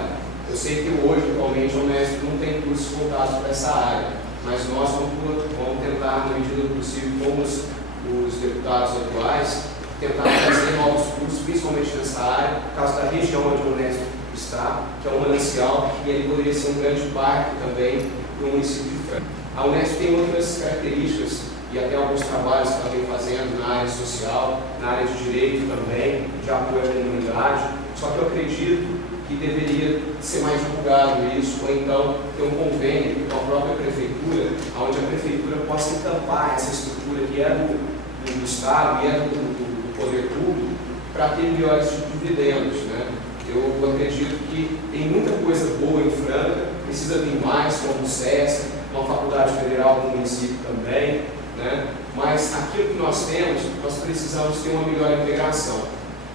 Eu sei que hoje, atualmente, a Unesp não tem cursos voltados para essa área, mas nós vamos tentar, na medida do possível, como os deputados atuais, tentar fazer novos cursos, principalmente nessa área, por causa da região onde a Unesp está, que é um manancial, e ele poderia ser um grande parque também para o município de Franca. A Unesp tem outras características e até alguns trabalhos que ela vem fazendo na área social, na área de direito também, de apoio à comunidade, só que eu acredito que deveria ser mais divulgado isso, ou então ter um convênio com a própria prefeitura, onde a prefeitura possa entampar essa estrutura que é do Estado e é do poder público, para ter melhores dividendos, né? Eu acredito que tem muita coisa boa em Franca, precisa vir mais, como o SESC, uma faculdade federal no município também, né? Mas aquilo que nós temos, nós precisamos ter uma melhor integração.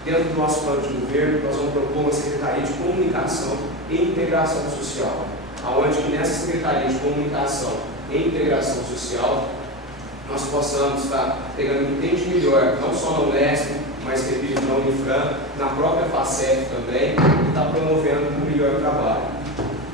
Dentro do nosso plano de governo, nós vamos propor uma Secretaria de Comunicação e Integração Social, onde nessa Secretaria de Comunicação e Integração Social nós possamos estar pegando um entende melhor, não só na Unesp, mas repito, na Unifran, na própria FACEF também, e estar promovendo um melhor trabalho.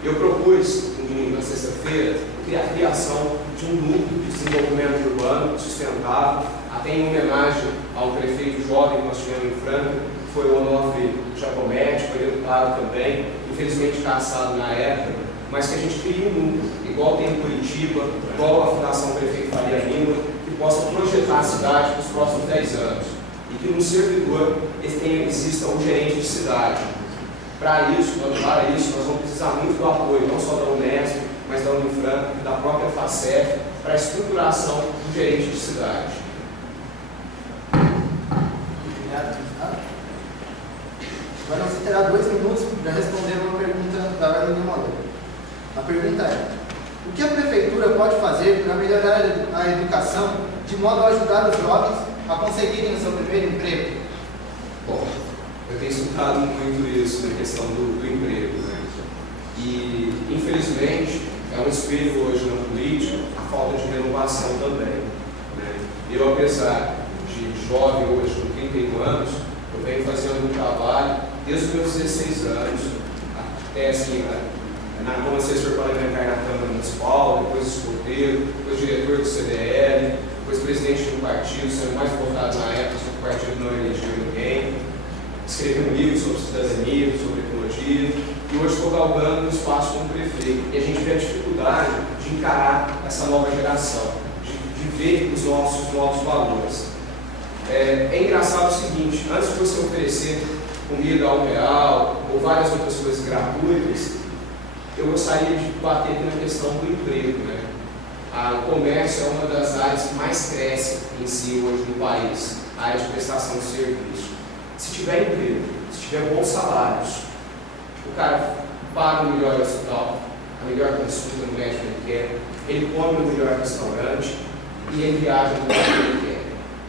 Eu propus, na sexta-feira, a criação de um núcleo de desenvolvimento urbano sustentável, até em homenagem ao prefeito jovem que nós tivemos em Franca, que foi o Onofre Giacometti, foi deputado também, infelizmente cassado na época, mas que a gente crie um núcleo, igual tem em Curitiba, igual a Fundação Prefeito Faria Lima, que possa projetar a cidade para os próximos 10 anos. E que no servidor exista um gerente de cidade. Para isso, nós vamos precisar muito do apoio, não só da Unesp, mas da Unifran e da própria FACEF, para a estruturação do gerente de cidade. Obrigado, Gustavo. Agora você terá 2 minutos para responder uma pergunta da Ordem do Moleiro. A pergunta é: o que a Prefeitura pode fazer para melhorar a educação de modo a ajudar os jovens a conseguirem o seu primeiro emprego? Bom, eu tenho escutado muito isso na questão do emprego, né? E, infelizmente, é um espelho hoje na política a falta de renovação também, né? Eu, apesar de jovem hoje, com 31 anos, eu venho fazendo um trabalho desde os meus 16 anos, até assim, como assessor parlamentar na Câmara Municipal, depois escoteiro, depois diretor do CDL, depois presidente de um partido, sendo mais votado na época, o partido não elegeu ninguém. escrevi um livro sobre cidadania, sobre ecologia, e hoje estou galgando um espaço como prefeito. E a gente vê a dificuldade de encarar essa nova geração, de ver os nossos novos valores. É engraçado o seguinte: antes de você oferecer comida a R$1 ou várias outras coisas gratuitas, eu gostaria de bater aqui na questão do emprego, né? O comércio é uma das áreas que mais cresce em si hoje no país, a área de prestação de serviço. Se tiver emprego, se tiver bons salários, o cara paga o melhor hospital, a melhor consulta no médico que ele quer, ele come no melhor restaurante e ele viaja no lugar que ele quer.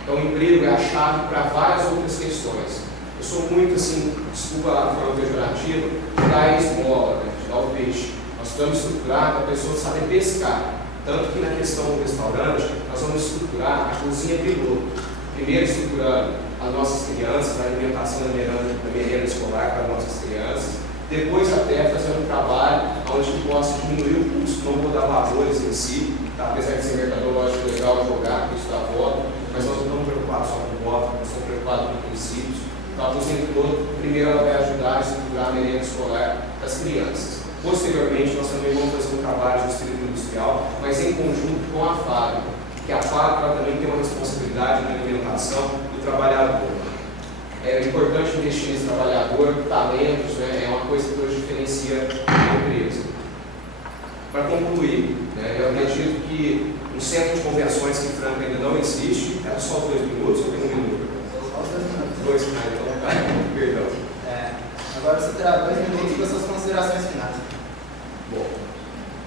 Então, o emprego é a chave para várias outras questões. Eu sou muito assim, desculpa a forma pejorativa, de dar a esmola, né, de dar o peixe. Nós estamos estruturando a pessoa saber pescar. Tanto que na questão do restaurante, nós vamos estruturar a cozinha piloto. Primeiro estruturando as nossas crianças, a alimentação da merenda escolar para as nossas crianças. Depois até fazendo um trabalho onde a gente possa diminuir o custo, não vou dar valores em si, tá? Apesar de ser mercadológico legal jogar, porque isso dá voto, mas nós não estamos preocupados só com voto, nós estamos preocupados com princípios. Então a cozinha piloto, primeiro ela vai ajudar a estruturar a merenda escolar das crianças. Posteriormente, nós também vamos fazer um trabalho de distrito industrial, mas em conjunto com a fábrica, que a fábrica ela também tem uma responsabilidade na alimentação do trabalhador. É importante investir nesse trabalhador, talentos, né, é uma coisa que hoje diferencia a empresa. Para concluir, né, eu acredito que um centro de convenções que Franca ainda não existe, era só 2 minutos ou tem 1 minuto? Só 2 minutos. 2 minutos, então, perdão. Agora você terá 2 minutos para suas considerações finais. Bom,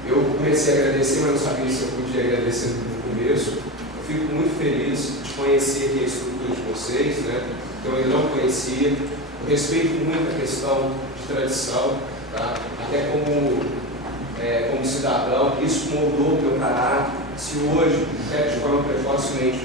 eu comecei a agradecer, mas não sabia se eu podia agradecer no começo. Eu fico muito feliz de conhecer aqui a estrutura de vocês, né? Que eu ainda não conhecia. Eu respeito muito a questão de tradição, tá? Até como cidadão, isso moldou o meu caráter. Se hoje, de forma precocemente,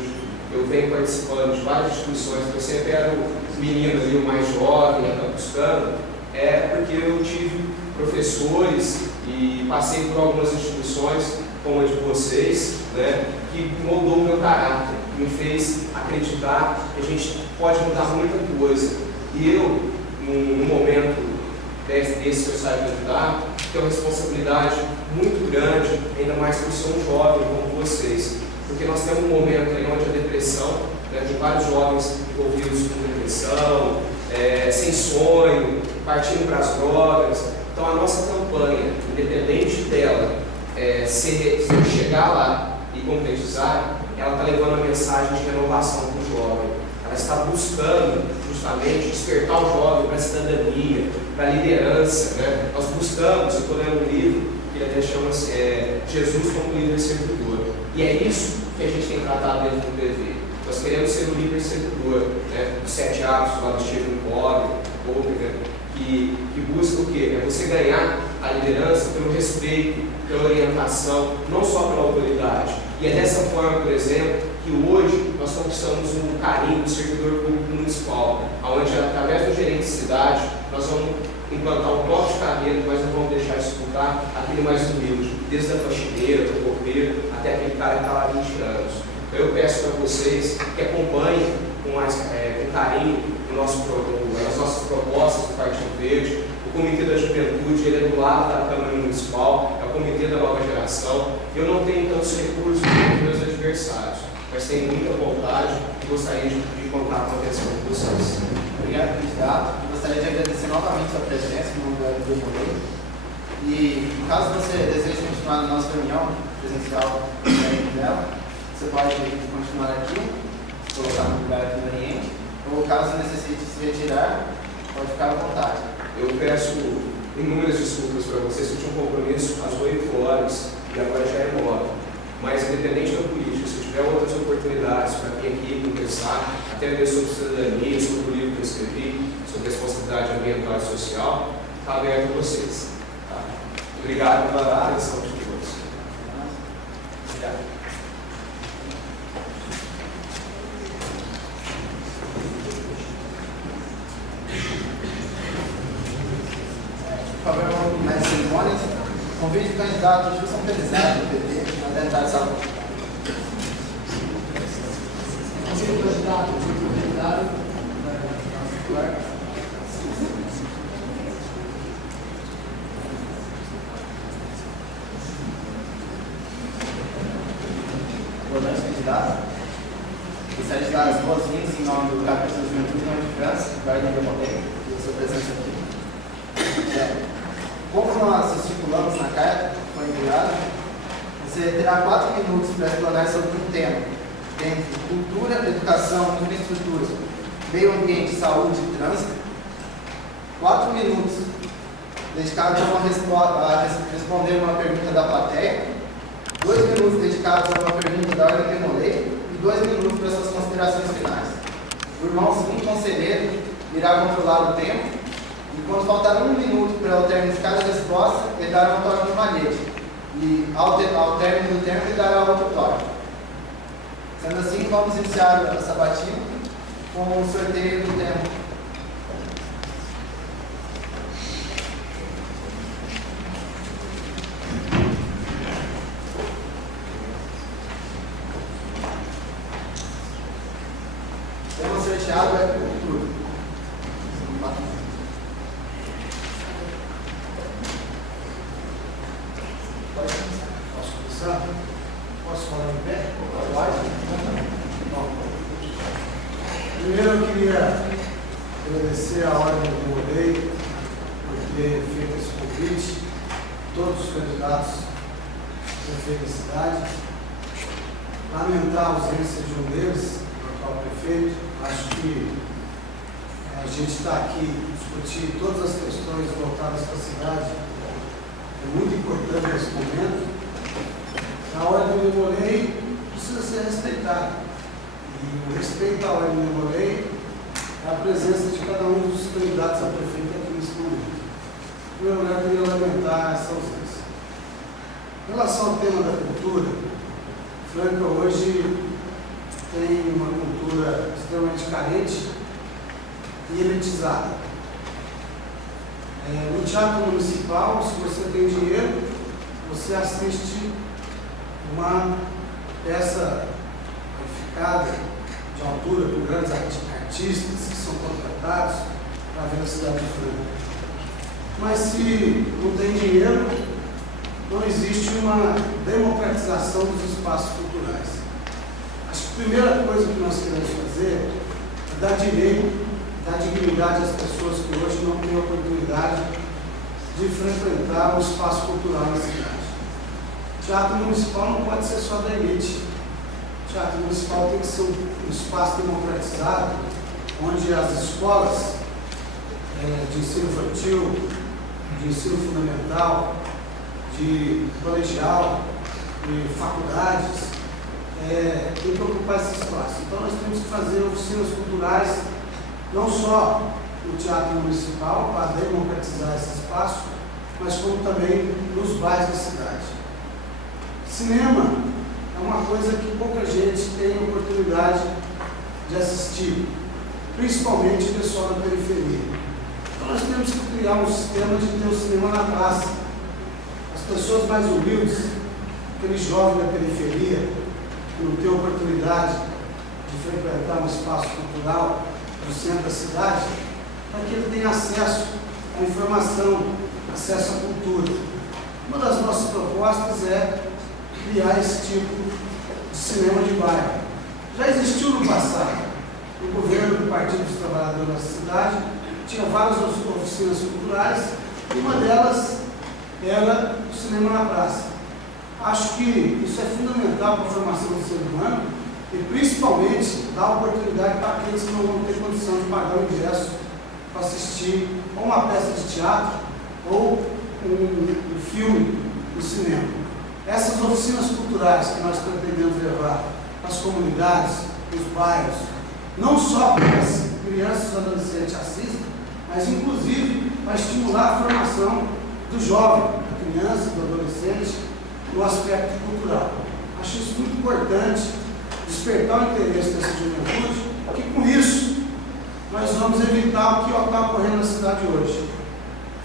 eu venho participando de várias instituições, eu sempre era o menino ali, o mais jovem, buscando, é porque eu tive professores e passei por algumas instituições, como a de vocês, né, que moldou o meu caráter, me fez acreditar que a gente pode mudar muita coisa. E eu, num momento desse que eu saio candidato, tenho uma responsabilidade muito grande, ainda mais por ser um jovem como vocês. Porque nós temos um momento aí onde a depressão, né, tem vários jovens envolvidos com depressão, sem sonho, partindo para as drogas. Então a nossa campanha, independente dela se chegar lá e concretizar, ela está levando a mensagem de renovação para o jovem. Ela está buscando justamente despertar o jovem para a cidadania, para a liderança, né? Nós buscamos, eu estou lendo um livro que até chama-se Jesus como líder servidor. E é isso que a gente tem tratado dentro do PV. Nós queremos ser o líder servidor, né? Os 7 hábitos lá do Stephen Covey, né? que busca o quê? É você ganhar a liderança pelo respeito, pela orientação, não só pela autoridade. E é dessa forma, por exemplo, que hoje nós conquistamos um carinho do servidor público municipal, onde através do gerente de cidade nós vamos implantar um plano de carreira, mas não vamos deixar de escutar aquele mais humilde, desde a faxineira, do copeiro, até aquele cara que está lá há 20 anos. Então eu peço para vocês que acompanhem com carinho as nossas propostas do Partido Verde. O Comitê da Juventude, ele é do lado da Câmara Municipal, é o Comitê da Nova Geração. Eu não tenho tantos recursos como meus adversários, mas tenho muita vontade e gostaria de contar com a atenção de vocês. Obrigado, candidato. Gostaria de agradecer novamente a sua presença no nome do Moreira. E caso você deseje continuar na nossa reunião presencial dela, você pode continuar aqui, colocar no lugar aqui no Oriente, ou caso necessite se retirar, pode ficar à vontade. Eu peço inúmeras desculpas para vocês, que eu tinha um compromisso às 8 horas e agora já é 9. Mas, independente da política, se tiver outras oportunidades para vir aqui conversar, até ver sobre cidadania, sobre o livro que eu escrevi, sobre responsabilidade ambiental e social, está aberto a vocês. Tá? Obrigado pela atenção de todos. Obrigado. Por favor, mais cerimônias. Convide o candidato Gilson Felizardo, do PT, a tentar essa luta. Convide o candidato Gilson Felizardo, nós estipulamos na carta que foi enviada, você terá 4 minutos para explorar sobre um tema, dentre cultura, educação, infraestrutura, meio ambiente, saúde e trânsito. 4 minutos dedicados a responder uma pergunta da plateia, 2 minutos dedicados a uma pergunta da ordem Demolei e 2 minutos para suas considerações finais. O irmão segundo conselheiro irá controlar o tempo e, quando faltar 1 minuto para o término de cada resposta, ele dará um toque no malhete. E, ao término do tempo, ele dará outro toque. Sendo assim, vamos iniciar a sabatina com o sorteio do tempo. O tema sorteado é cultura. Posso começar? Posso falar em pé? Bom, primeiro eu queria agradecer a ordem do Demolei por ter feito esse convite, todos os candidatos da prefeito da cidade. Lamentar a ausência de um deles, o atual prefeito. Acho que a gente está aqui discutir todas as questões voltadas para a cidade. É muito importante nesse momento. A ordem do Demolei precisa ser respeitada. E o respeito à ordem do Demolei é a presença de cada um dos candidatos a prefeito aqui nesse momento. Em primeiro lugar, eu queria lamentar essa ausência. Em relação ao tema da cultura, Franca hoje tem uma cultura extremamente carente e elitizada. No teatro municipal, se você tem dinheiro, você assiste uma peça qualificada, de altura, com grandes artistas que são contratados para ver a cidade de Franca. Mas se não tem dinheiro, não existe uma democratização dos espaços culturais. Acho que a primeira coisa que nós queremos fazer é dar direito, dar dignidade às pessoas que hoje não têm oportunidade de frequentar um espaço cultural na cidade. O teatro municipal não pode ser só da elite. O teatro municipal tem que ser um espaço democratizado, onde as escolas de ensino infantil, de ensino fundamental, de colegial, de faculdades, tem que ocupar esse espaço. Então nós temos que fazer oficinas culturais, não só no teatro municipal, para democratizar esse espaço, mas como também nos bairros da cidade. Cinema é uma coisa que pouca gente tem oportunidade de assistir, principalmente o pessoal da periferia. Então nós temos que criar um sistema de ter o cinema na praça. As pessoas mais humildes, aquele jovem da periferia, que não tem oportunidade de frequentar um espaço cultural no centro da cidade, para que ele tenha acesso à informação, acesso à cultura. Uma das nossas propostas é criar esse tipo de cinema de bairro. Já existiu no passado. O governo do Partido dos Trabalhadores da cidade tinha várias oficinas culturais e uma delas era o cinema na praça. Acho que isso é fundamental para a formação do ser humano e principalmente dar oportunidade para aqueles que não vão ter condição de pagar o ingresso para assistir ou uma peça de teatro ou um filme no cinema. Essas oficinas culturais que nós pretendemos levar para as comunidades, para os bairros, não só para que as crianças e adolescentes assistam, mas inclusive para estimular a formação do jovem, da criança, do adolescente, no aspecto cultural. Acho isso muito importante, despertar o interesse dessa juventude, que com isso nós vamos evitar o que está ocorrendo na cidade hoje.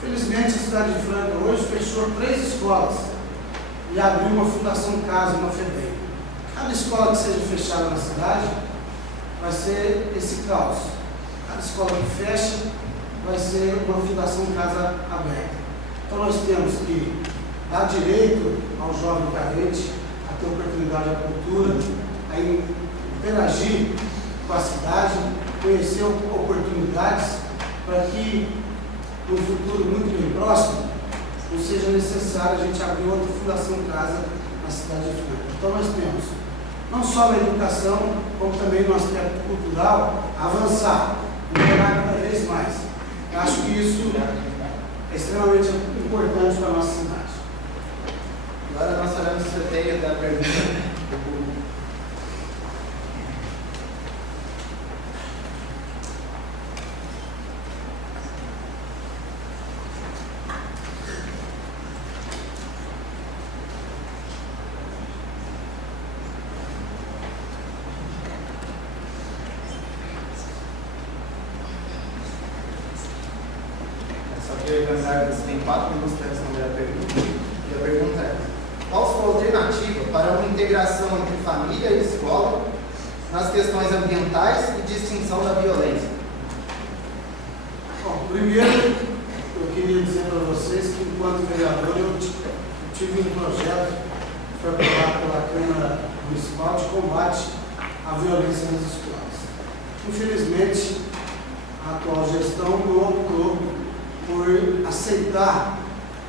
Felizmente, a cidade de Franca hoje fechou 3 escolas e abriu uma Fundação Casa, uma FEBEM. Cada escola que seja fechada na cidade vai ser esse caos. Cada escola que fecha vai ser uma Fundação Casa aberta. Então nós temos que dar direito ao jovem carente a ter oportunidade à cultura, a interagir com a cidade, conhecer oportunidades para que no futuro muito bem próximo não seja necessário a gente abrir outra Fundação Casa na cidade de Franca. Então nós temos, não só na educação, como também no aspecto cultural, avançar, melhorar cada vez mais. Eu acho que isso é extremamente importante para a nossa cidade. Agora nós faremos o sorteio da pergunta do público. Você tem 4 minutos para responder a pergunta. E a pergunta é: qual sua alternativa para uma integração entre família e escola nas questões ambientais e de extinção da violência? Bom, primeiro, eu queria dizer para vocês que, enquanto vereador, eu tive um projeto que foi aprovado pela Câmara Municipal de combate à violência nas escolas. Infelizmente, a atual gestão não optou por aceitar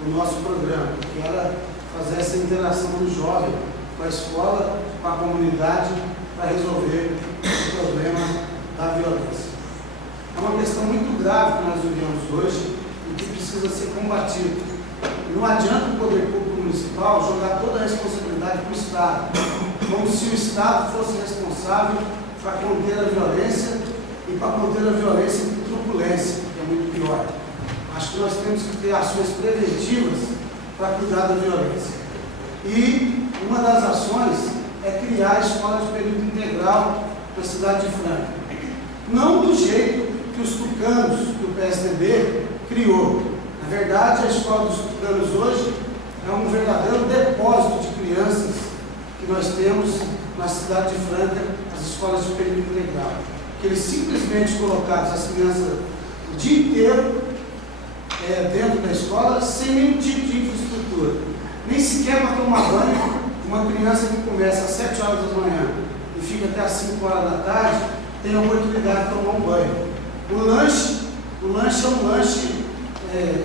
o nosso programa, que era fazer essa interação do jovem com a escola, com a comunidade, para resolver o problema da violência. É uma questão muito grave que nós vivemos hoje e que precisa ser combatido. Não adianta o poder público municipal jogar toda a responsabilidade para o Estado, como se o Estado fosse responsável para conter a violência e para conter a violência de truculência, que é muito pior. Acho que nós temos que ter ações preventivas para cuidar da violência. E uma das ações é criar a escola de período integral na cidade de Franca. Não do jeito que os tucanos do PSDB criou. Na verdade, a escola dos tucanos hoje é um verdadeiro depósito de crianças que nós temos na cidade de Franca, as escolas de período integral. Que eles simplesmente colocaram as crianças o dia inteiro dentro da escola, sem nenhum tipo de infraestrutura. Nem sequer para tomar banho. Uma criança que começa às 7 horas da manhã e fica até às 5 horas da tarde, tem a oportunidade de tomar um banho. O lanche é um lanche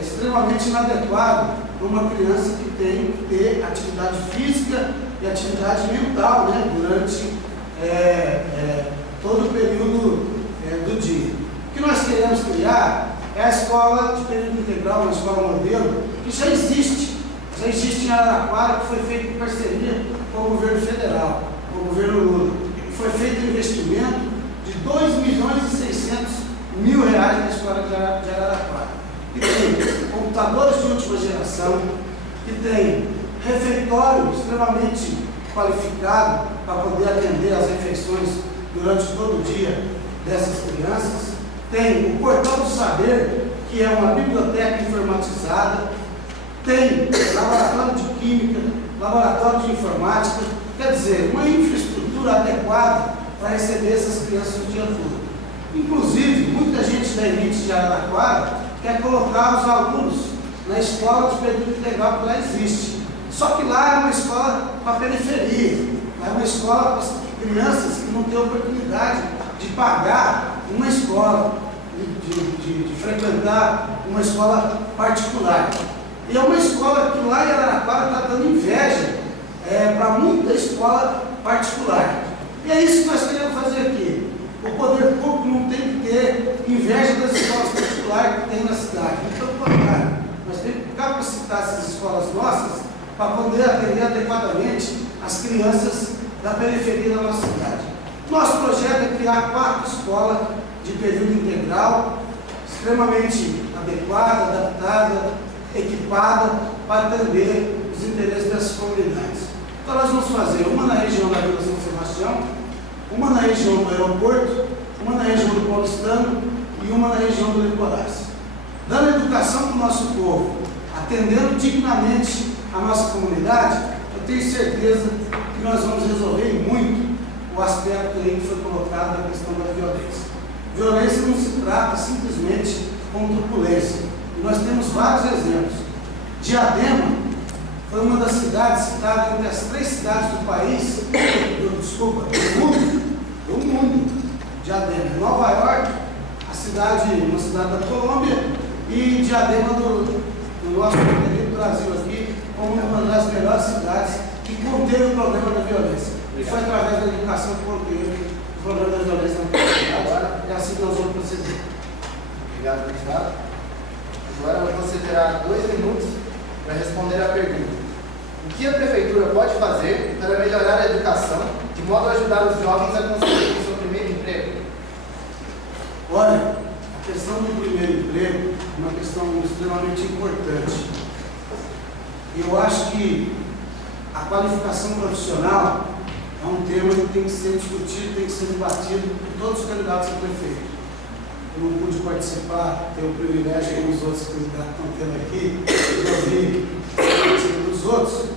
extremamente inadequado para uma criança que tem que ter atividade física e atividade mental, né, durante todo o período do dia. O que nós queremos criar é a escola de período integral, uma escola modelo, que já existe em Araraquara, que foi feita em parceria com o governo federal, com o governo Lula. Foi feito um investimento de R$2.600.000 na escola de Araraquara. Que tem computadores de última geração, que tem refeitório extremamente qualificado para poder atender às refeições durante todo o dia dessas crianças. Tem o Portal do Saber, que é uma biblioteca informatizada, tem laboratório de química, laboratório de informática, quer dizer, uma infraestrutura adequada para receber essas crianças o dia todo. Inclusive, muita gente da elite de Araraquara quer colocar os alunos na escola de período integral que lá existe. Só que lá é uma escola para a periferia, lá é uma escola para crianças que não têm oportunidade de pagar uma escola, de frequentar uma escola particular. E é uma escola que lá em Araraquara está dando inveja para muita escola particular. E é isso que nós queremos fazer aqui. O poder público não tem que ter inveja das escolas particulares que tem na cidade. Pelo contrário, nós temos que capacitar essas escolas nossas para poder atender adequadamente as crianças da periferia da nossa cidade. Nosso projeto é criar 4 escolas de período integral, extremamente adequada, adaptada, equipada para atender os interesses dessas comunidades. Então nós vamos fazer uma na região da Vila São Sebastião, uma na região do aeroporto, uma na região do Paulistano e uma na região do Liporácio. Dando educação para o nosso povo, atendendo dignamente a nossa comunidade, eu tenho certeza que nós vamos resolver muito o aspecto aí que foi colocado da questão da violência. Violência não se trata simplesmente com truculência. E nós temos vários exemplos. Diadema foi uma das cidades citadas entre as 3 cidades do país, do mundo. Diadema. Nova York, uma cidade da Colômbia, e Diadema do nosso querido Brasil aqui como uma das melhores cidades que conteve o problema da violência. E foi através da educação que conteve o problema da violência na cidade. Agora, é assim que nós vamos proceder. Obrigado, candidato. Agora você terá 2 minutos para responder a pergunta. O que a Prefeitura pode fazer para melhorar a educação, de modo a ajudar os jovens a conseguir o seu primeiro emprego? Olha, a questão do primeiro emprego é uma questão extremamente importante. Eu acho que a qualificação profissional é um tema que tem que ser discutido, tem que ser debatido por todos os candidatos a prefeito. Eu não pude participar, tenho o privilégio que os outros candidatos estão tendo aqui, de ouvir dos outros,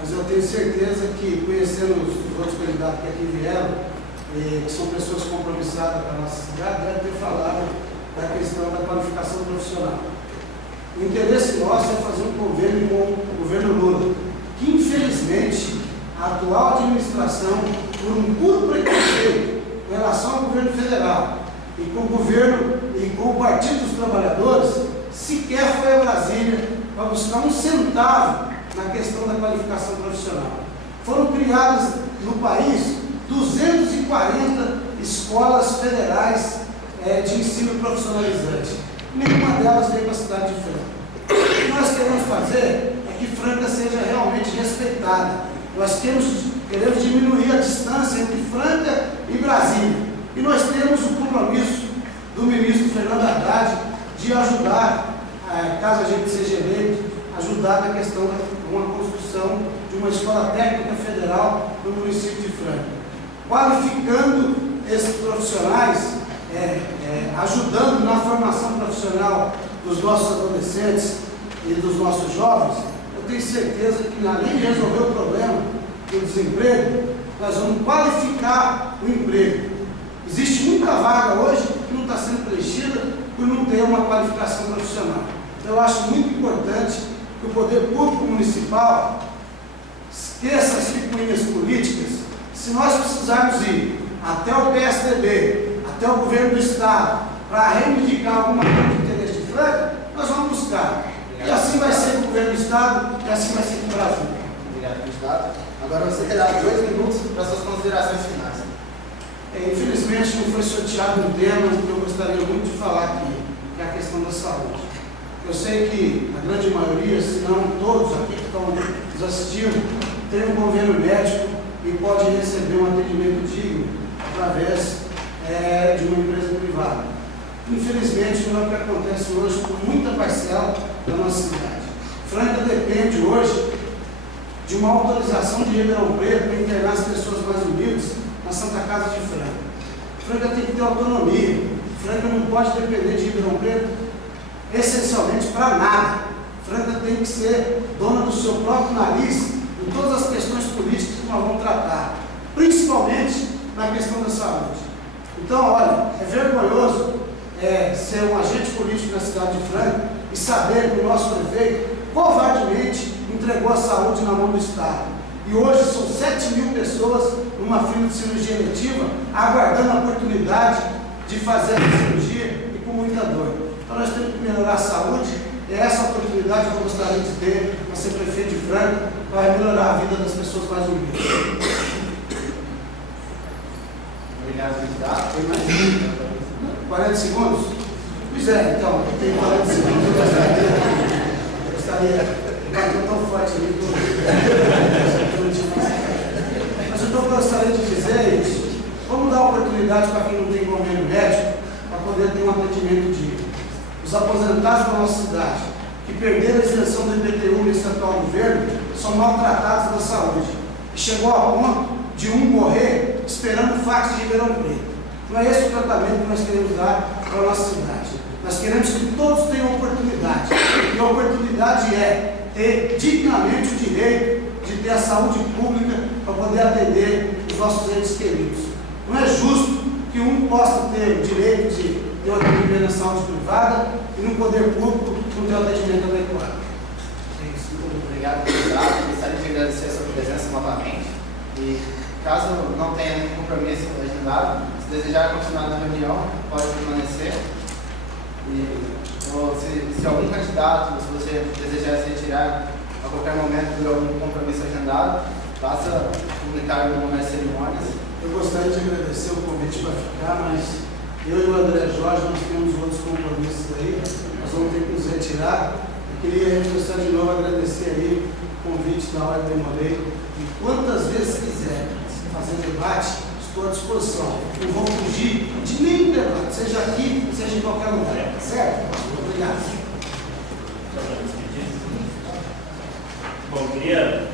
mas eu tenho certeza que, conhecendo os outros candidatos que aqui vieram, que são pessoas compromissadas com a nossa cidade, devem ter falado da questão da qualificação profissional. O interesse nosso é fazer um convênio com o governo Lula, que infelizmente a atual administração, por um puro preconceito em relação ao governo federal e com o governo e com o Partido dos Trabalhadores, sequer foi a Brasília para buscar um centavo na questão da qualificação profissional. Foram criadas no país 240 escolas federais de ensino profissionalizante. Nenhuma delas veio para a cidade de Franca. O que nós queremos fazer é que Franca seja realmente respeitada. Nós queremos diminuir a distância entre Franca e Brasília. E nós temos o compromisso do ministro Fernando Haddad de ajudar, caso a gente seja eleito, ajudar na questão de uma construção de uma escola técnica federal no município de Franca. Qualificando esses profissionais, ajudando na formação profissional dos nossos adolescentes e dos nossos jovens, eu tenho certeza que, além de resolver o problema do desemprego, nós vamos qualificar o emprego. Existe muita vaga hoje que não está sendo preenchida por não ter uma qualificação profissional. Eu acho muito importante que o poder público municipal esqueça as picuinhas políticas. Se nós precisarmos ir até o PSDB, até o governo do Estado, para reivindicar alguma coisa de interesse de Franca, nós vamos buscar. E assim vai ser com o governo do Estado, e assim vai ser com o Brasil. Obrigado, candidato. Agora você terá 2 minutos para suas considerações finais. Infelizmente não foi sorteado um tema que eu gostaria muito de falar aqui, que é a questão da saúde. Eu sei que a grande maioria, se não todos aqui que estão nos assistindo, tem um convênio médico e pode receber um atendimento digno através de uma empresa privada. Infelizmente, não é o que acontece hoje com muita parcela da nossa cidade. Franca depende hoje de uma autorização de Ribeirão Preto para internar as pessoas mais humildes na Santa Casa de Franca. Franca tem que ter autonomia. Franca não pode depender de Ribeirão Preto essencialmente para nada. Franca tem que ser dona do seu próprio nariz em todas as questões políticas que nós vamos tratar, principalmente na questão da saúde. Então, olha, é vergonhoso ser um agente político na cidade de Franca e saber que o nosso prefeito covardemente entregou a saúde na mão do Estado. E hoje são 7.000 pessoas numa fila de cirurgia eletiva, aguardando a oportunidade de fazer a cirurgia e com muita dor. Então nós temos que melhorar a saúde, e essa oportunidade que eu gostaria de ter para ser prefeito de Franca, para melhorar a vida das pessoas mais humildes. Obrigado, candidato. Tem mais 40 segundos? Pois é, então, eu tenho 40 segundos, eu gostaria bater tão forte ali mas eu gostaria de dizer isso. Vamos dar oportunidade para quem não tem convênio médico para poder ter um atendimento digno. Os aposentados da nossa cidade que perderam a isenção do IPTU nesse atual governo são maltratados na saúde. E chegou a ponto de um morrer esperando o fax de Ribeirão Preto. Não é esse o tratamento que nós queremos dar para a nossa cidade. Nós queremos que todos tenham oportunidade. E a oportunidade é ter dignamente o direito de ter a saúde pública para poder atender os nossos entes queridos. Não é justo que um possa ter o direito de ter o atendimento na saúde privada e no poder público não ter o atendimento adequado. É isso. Muito obrigado, candidato. Gostaria de agradecer a sua presença novamente. E caso não tenha nenhum compromisso agendado, se desejar continuar na reunião, pode permanecer. Se algum candidato, se você desejar se retirar a qualquer momento por algum compromisso agendado, basta publicar no nome das cerimônias. Eu gostaria de agradecer o convite para ficar, mas eu e o André Jorge, nós temos outros compromissos aí, nós vamos ter que nos retirar. Eu queria reforçar de novo, agradecer aí o convite da hora de Demolei. E quantas vezes quiser fazer debate, estou à disposição. Não vou fugir de nenhum debate, seja aqui, seja em qualquer lugar. Certo? Obrigado. Bom, queria